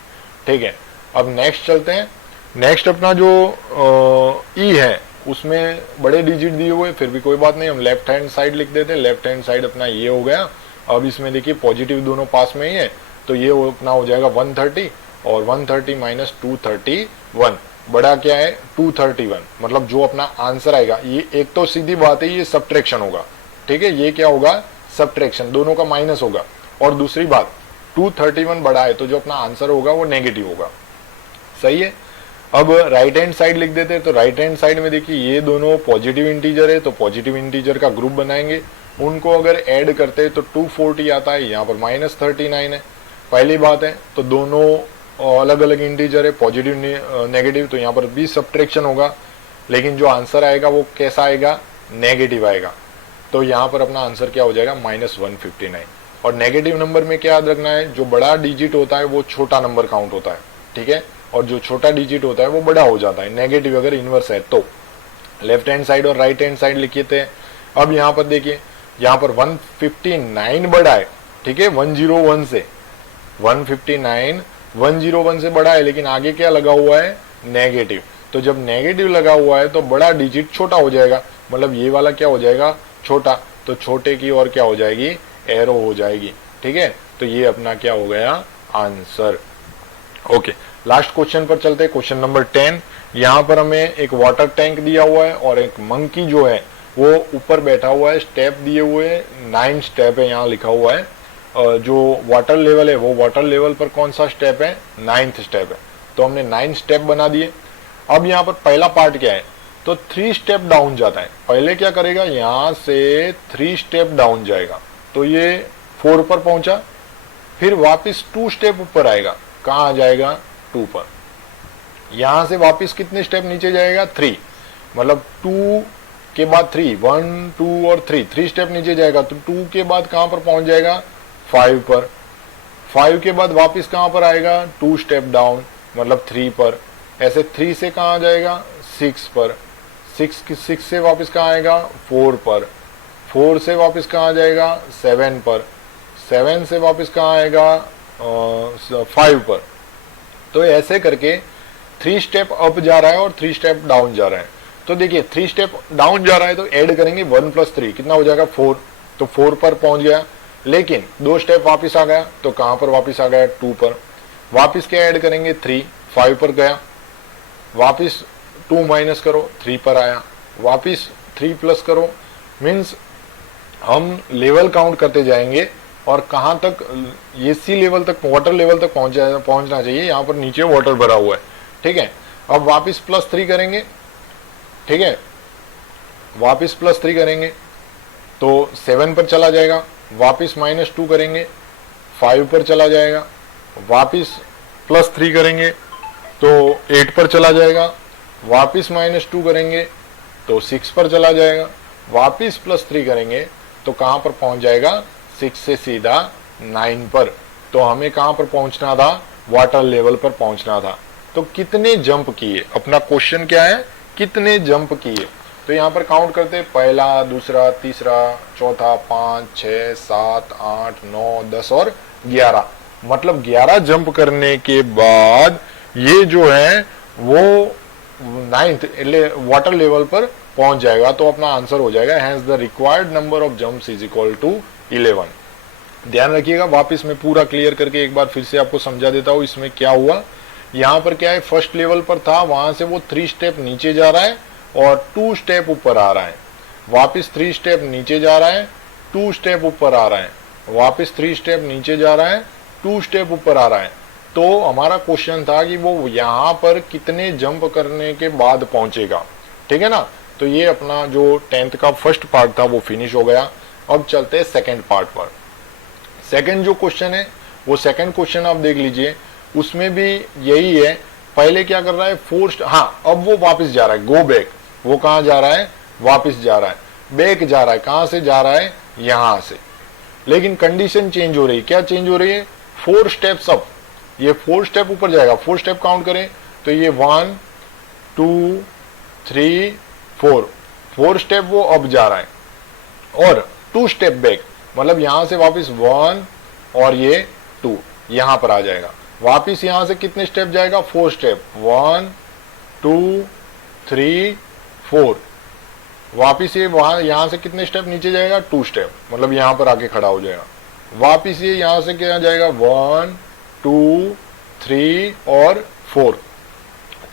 ठीक है। अब नेक्स्ट चलते हैं। नेक्स्ट अपना जो ई है उसमें बड़े डिजिट दिए हुए, फिर भी कोई बात नहीं, हम लेफ्ट हैंड साइड लिख देते हैं। लेफ्ट हैंड साइड अपना ये हो गया। अब इसमें देखिए पॉजिटिव दोनों पास में ही है, तो ये अपना हो जाएगा 130 और 130 - 231। बड़ा क्या है, 231। मतलब जो अपना आंसर आएगा, ये एक तो सीधी बात है ये सब्ट्रैक्शन होगा, ठीक है, ये क्या होगा, सब्ट्रैक्शन, दोनों का माइनस होगा। और दूसरी बात 231 बड़ा है तो जो अपना आंसर होगा वो नेगेटिव होगा, सही है। अब राइट हैंड साइड लिख देते हैं। तो राइट हैंड साइड में देखिए ये दोनों पॉजिटिव इंटीजर है, तो पॉजिटिव इंटीजर का ग्रुप बनाएंगे। उनको अगर ऐड करते हैं तो 240 आता है, यहाँ पर -39 है। पहली बात है तो दोनों अलग अलग इंटीजर है, पॉजिटिव नेगेटिव, तो यहाँ पर भी सब्ट्रैक्शन होगा, लेकिन जो आंसर आएगा वो कैसा आएगा, नेगेटिव आएगा। तो यहाँ पर अपना आंसर क्या हो जाएगा, -159। और नेगेटिव नंबर में क्या याद रखना है, जो बड़ा डिजिट होता है वो छोटा नंबर काउंट होता है, ठीक है, और जो छोटा डिजिट होता है वो बड़ा हो जाता है, नेगेटिव अगर इनवर्स है तो। लेफ्ट हैंड साइड और राइट हैंड साइड लिखिए थे। अब यहाँ पर देखिए, यहाँ पर 159 बड़ा है, ठीक है, 101 से, 159 101 से बड़ा है, लेकिन आगे क्या लगा हुआ है, नेगेटिव। तो जब नेगेटिव लगा हुआ है तो बड़ा डिजिट छोटा हो जाएगा, मतलब ये वाला क्या हो जाएगा, छोटा, तो छोटे की ओर क्या हो जाएगी, एरो हो जाएगी। ठीक है, तो ये अपना क्या हो गया, आंसर। ओके, लास्ट क्वेश्चन पर चलते हैं, क्वेश्चन नंबर 10। यहाँ पर हमें एक वाटर टैंक दिया हुआ है और एक मंकी जो है वो ऊपर बैठा हुआ है, स्टेप दिए हुए हैं, 9 स्टेप है यहाँ लिखा हुआ है। जो वाटर लेवल है वो वाटर लेवल पर कौन सा स्टेप है, 9th स्टेप है, तो हमने 9 स्टेप बना दिए। अब यहाँ पर पहला पार्ट क्या है, तो 3 स्टेप डाउन जाता है। पहले क्या करेगा, यहाँ से 3 स्टेप डाउन जाएगा, तो ये 4 पर पहुंचा, फिर वापस 2 स्टेप ऊपर आएगा, कहाँ आ जाएगा, 2 पर। यहां से वापस कितने स्टेप नीचे जाएगा, 3, मतलब 2 के बाद 3, 1 2 और 3 स्टेप नीचे जाएगा, तो 2 के बाद कहां पर पहुंच जाएगा, 5 पर। 5 के बाद वापस कहां पर आएगा, 2 स्टेप डाउन, मतलब 3 पर। ऐसे 3 से कहां आ जाएगा, 6 पर। 6 से वापस कहां आएगा, 4 पर। 4 से वापस कहां आ जाएगा, 7 पर। 7 से वापस कहां आएगा, 5 पर। तो ऐसे करके 3 स्टेप अप जा रहा है और 3 स्टेप डाउन जा रहा है। तो देखिए 3 स्टेप डाउन जा रहा है तो ऐड करेंगे 1 + 3 कितना हो जाएगा, 4, तो 4 पर पहुंच गया। लेकिन 2 स्टेप वापस आ गया, तो कहां पर वापस आ गया, 2 पर। वापस क्या ऐड करेंगे, 3, 5 पर गया, वापस 2 माइनस करो, 3 पर आया, वापस 3 प्लस करो। मीन्स हम लेवल काउंट करते जाएंगे और कहां तक, ये सी लेवल तक, वाटर लेवल तक पहुंचना चाहिए। यहाँ पर नीचे वाटर भरा हुआ है। ठीक है, अब वापस +3 करेंगे। ठीक है, वापस +3 करेंगे तो 7 पर चला जाएगा, वापस -2 करेंगे, 5 पर चला जाएगा, वापस +3 करेंगे तो 8 पर चला जाएगा, वापस -2 करेंगे तो 6 पर चला जाएगा, वापस +3 करेंगे तो कहां पर पहुंच जाएगा, 6 से सीधा 9 पर। तो हमें कहां पर पहुंचना था, वाटर लेवल पर पहुंचना था। तो कितने जंप किए, अपना क्वेश्चन क्या है, कितने जंप किए। तो यहां पर काउंट करते हैं, पहला, दूसरा, तीसरा, चौथा, 5 6 7 8 9 10 और 11, मतलब 11 जंप करने के बाद ये जो है वो 9th वाटर लेवल पर पहुंच जाएगा। तो अपना आंसर हो जाएगा, hence the required number of jumps is equal to 11। ध्यान रखिएगा, वापस मैं पूरा क्लियर करके एक बार फिर से आपको समझा देता हूं इसमें क्या हुआ। यहाँ पर क्या है, फर्स्ट लेवल पर था, वहां से वो 3 स्टेप नीचे जा रहा है और 2 स्टेप ऊपर आ रहा है, वापस 3 स्टेप नीचे जा रहा है, 2 स्टेप ऊपर आ रहा है, वापस 3 स्टेप नीचे जा रहा है, 2 स्टेप ऊपर आ रहा है। तो हमारा क्वेश्चन था कि वो यहाँ पर कितने जंप करने के बाद पहुंचेगा। ठीक है ना, तो ये अपना जो 10th का फर्स्ट पार्ट था वो फिनिश हो गया। अब चलते हैं सेकंड पार्ट पर। सेकंड जो क्वेश्चन है वो सेकंड क्वेश्चन आप देख लीजिए, उसमें भी यही है। पहले क्या कर रहा है, फोर्स्ड, हाँ अब वो वापस जा रहा है, गो बैक। वो कहाँ जा रहा है, वापस जा रहा है, बैक जा रहा है। कहाँ से जा रहा है, यहां से। लेकिन कंडीशन चेंज हो रही है, क्या चेंज हो रही है, 4 स्टेप्स अप, ये 4 स्टेप ऊपर जाएगा। 4 स्टेप काउंट करें तो ये 1 2 3 4 स्टेप वो अब जा रहा है और 2 स्टेप बैक, मतलब यहां से वापस 1 और ये 2 यहां पर आ जाएगा। वापस यहां से कितने स्टेप जाएगा, 4 स्टेप, 1 2 3 4। वापिस ये वहां यहां से कितने स्टेप नीचे जाएगा, 2 स्टेप, मतलब यहां पर आके खड़ा हो जाएगा। वापिस ये यहां से क्या जाएगा, 1 2 3 और 4।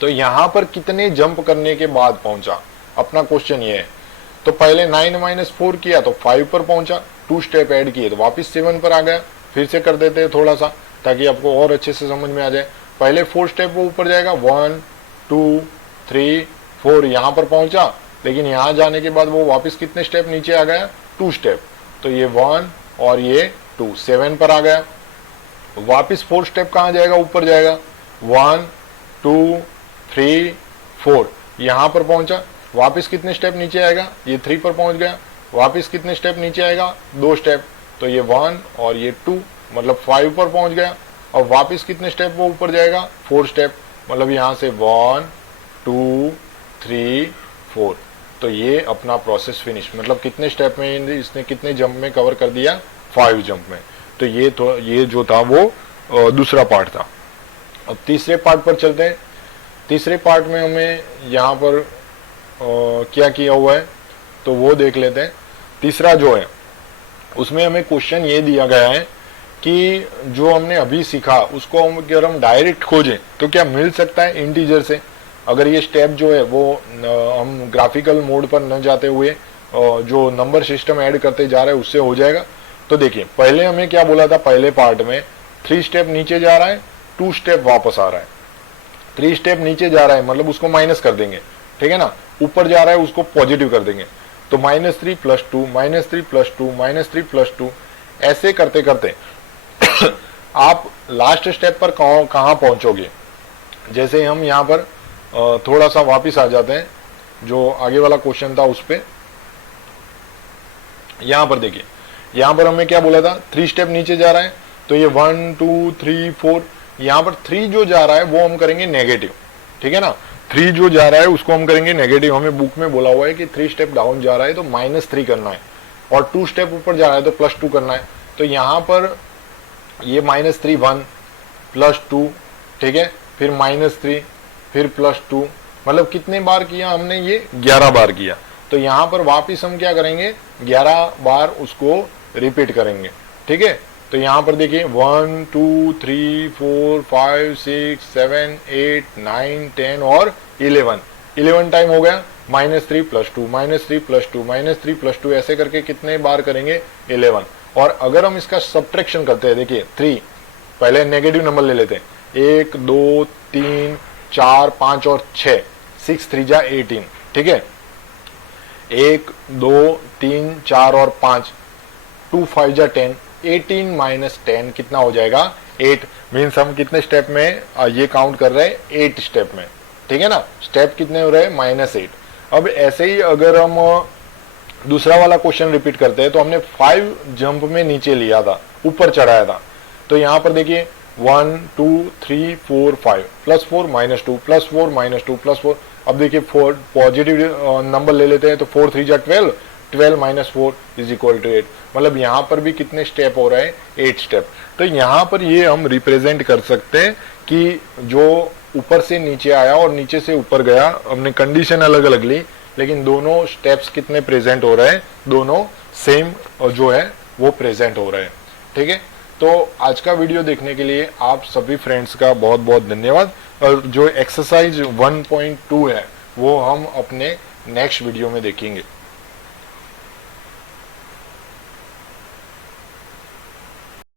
तो यहां पर कितने जंप करने के बाद पहुंचा, अपना क्वेश्चन ये है। तो पहले 9 - 4 किया तो 5 पर पहुंचा, 2 स्टेप ऐड किए तो वापस 7 पर आ गया। फिर से कर देते हैं थोड़ा सा ताकि आपको और अच्छे से समझ में आ जाए। पहले 4 स्टेप वो ऊपर जाएगा, 1 2 3 4 यहां पर पहुंचा, लेकिन यहां जाने के बाद वो वापस कितने स्टेप नीचे आ गया, 2 स्टेप। तो ये 1 और ये 2, 7 पर आ गया। वापस 4 स्टेप कहां जाएगा, ऊपर जाएगा, 1 2 3 4 यहां पर पहुंचा। वापस कितने स्टेप नीचे आएगा, ये 3 पर पहुंच गया। वापस कितने स्टेप नीचे आएगा, 2 स्टेप, तो ये 1 और ये 2, मतलब 5 पर पहुंच गया। और वापस कितने स्टेप वो ऊपर जाएगा, 4 स्टेप, मतलब यहां से 1 2 3 4। तो ये अपना प्रोसेस फिनिश, मतलब कितने स्टेप में इसने कितने जंप में कवर कर दिया, 5 जंप में। तो ये जो था वो दूसरा पार्ट था। अब तीसरे पार्ट पर चलते हैं। तीसरे पार्ट में हमें यहाँ पर क्या किया हुआ है, तो वो देख लेते हैं। तीसरा जो है उसमें हमें क्वेश्चन ये दिया गया है कि जो हमने अभी सीखा उसको हम अगर हम डायरेक्ट खोजें तो क्या मिल सकता है इंटीजर से। अगर ये स्टेप जो है वो हम ग्राफिकल मोड पर न जाते हुए जो नंबर सिस्टम ऐड करते जा रहे हैं उससे हो जाएगा। तो देखिए पहले हमें क्या बोला था, पहले पार्ट में 3 स्टेप नीचे जा रहा है, 2 स्टेप वापस आ रहा है। 3 स्टेप नीचे जा रहा है मतलब उसको माइनस कर देंगे, ठीक है ना। ऊपर जा रहा है उसको पॉजिटिव कर देंगे। तो -3 + 2 -3 + 2 -3 + 2 ऐसे करते करते आप लास्ट स्टेप पर कहाँ पहुंचोगे। जैसे हम यहाँ पर थोड़ा सा वापिस आ जाते हैं, जो आगे वाला क्वेश्चन था उस पे। यहां पर देखिए, यहां पर हमें क्या बोला था, 3 स्टेप नीचे जा रहा है तो ये 1 2 3 4, यहां पर 3 जो जा रहा है वो हम करेंगे नेगेटिव, ठीक है ना। 3 जो जा रहा है उसको हम करेंगे नेगेटिव। हमें बुक में बोला हुआ है कि 3 स्टेप डाउन जा रहा है तो -3 करना है, और 2 स्टेप ऊपर जा रहा है तो +2 करना है। तो यहां पर ये -3 1 +2, ठीक है, फिर -3 फिर +2, मतलब कितने बार किया हमने, ये 11 बार किया। तो यहां पर वापिस हम क्या करेंगे, 11 बार उसको रिपीट करेंगे, ठीक है। तो यहां पर देखिए 1 2 3 4 5 6 7 8 9 10 और 11 टाइम हो गया। -3 + 2 -3 + 2 -3 + 2 ऐसे करके कितने बार करेंगे, 11। और अगर हम इसका सब्ट्रैक्शन करते हैं, देखिए 3 पहले नेगेटिव नंबर ले लेते हैं, 1 2 3 4 5 और 6, 6 3 जा 18, ठीक है। 1 2 3 4 और 5, 2 5 जा 10, 18 - 10 कितना हो जाएगा, 8। मीन्स हम कितने स्टेप में ये काउंट कर रहे हैं, 8 स्टेप में, ठीक है ना। स्टेप कितने हो रहे हैं, -8। अब ऐसे ही अगर हम दूसरा वाला क्वेश्चन रिपीट करते हैं तो हमने 5 जंप में नीचे लिया था, ऊपर चढ़ाया था। तो यहां पर देखिए 1 2 3 4 5 +4 -2 +4 -2 +4। अब देखिए 4 पॉजिटिव नंबर ले लेते हैं तो 4 3 जा 12, 12 - 4 = 8। मतलब यहाँ पर भी कितने स्टेप हो रहे हैं, 8 स्टेप। तो यहाँ पर ये हम रिप्रेजेंट कर सकते हैं कि जो ऊपर से नीचे आया और नीचे से ऊपर गया, हमने कंडीशन अलग अलग ली लेकिन दोनों स्टेप्स कितने प्रेजेंट हो रहे हैं, दोनों सेम जो है वो प्रेजेंट हो रहे हैं, ठीक है। तो आज का वीडियो देखने के लिए आप सभी फ्रेंड्स का बहुत बहुत धन्यवाद। और जो एक्सरसाइज 1.2 है वो हम अपने नेक्स्ट वीडियो में देखेंगे।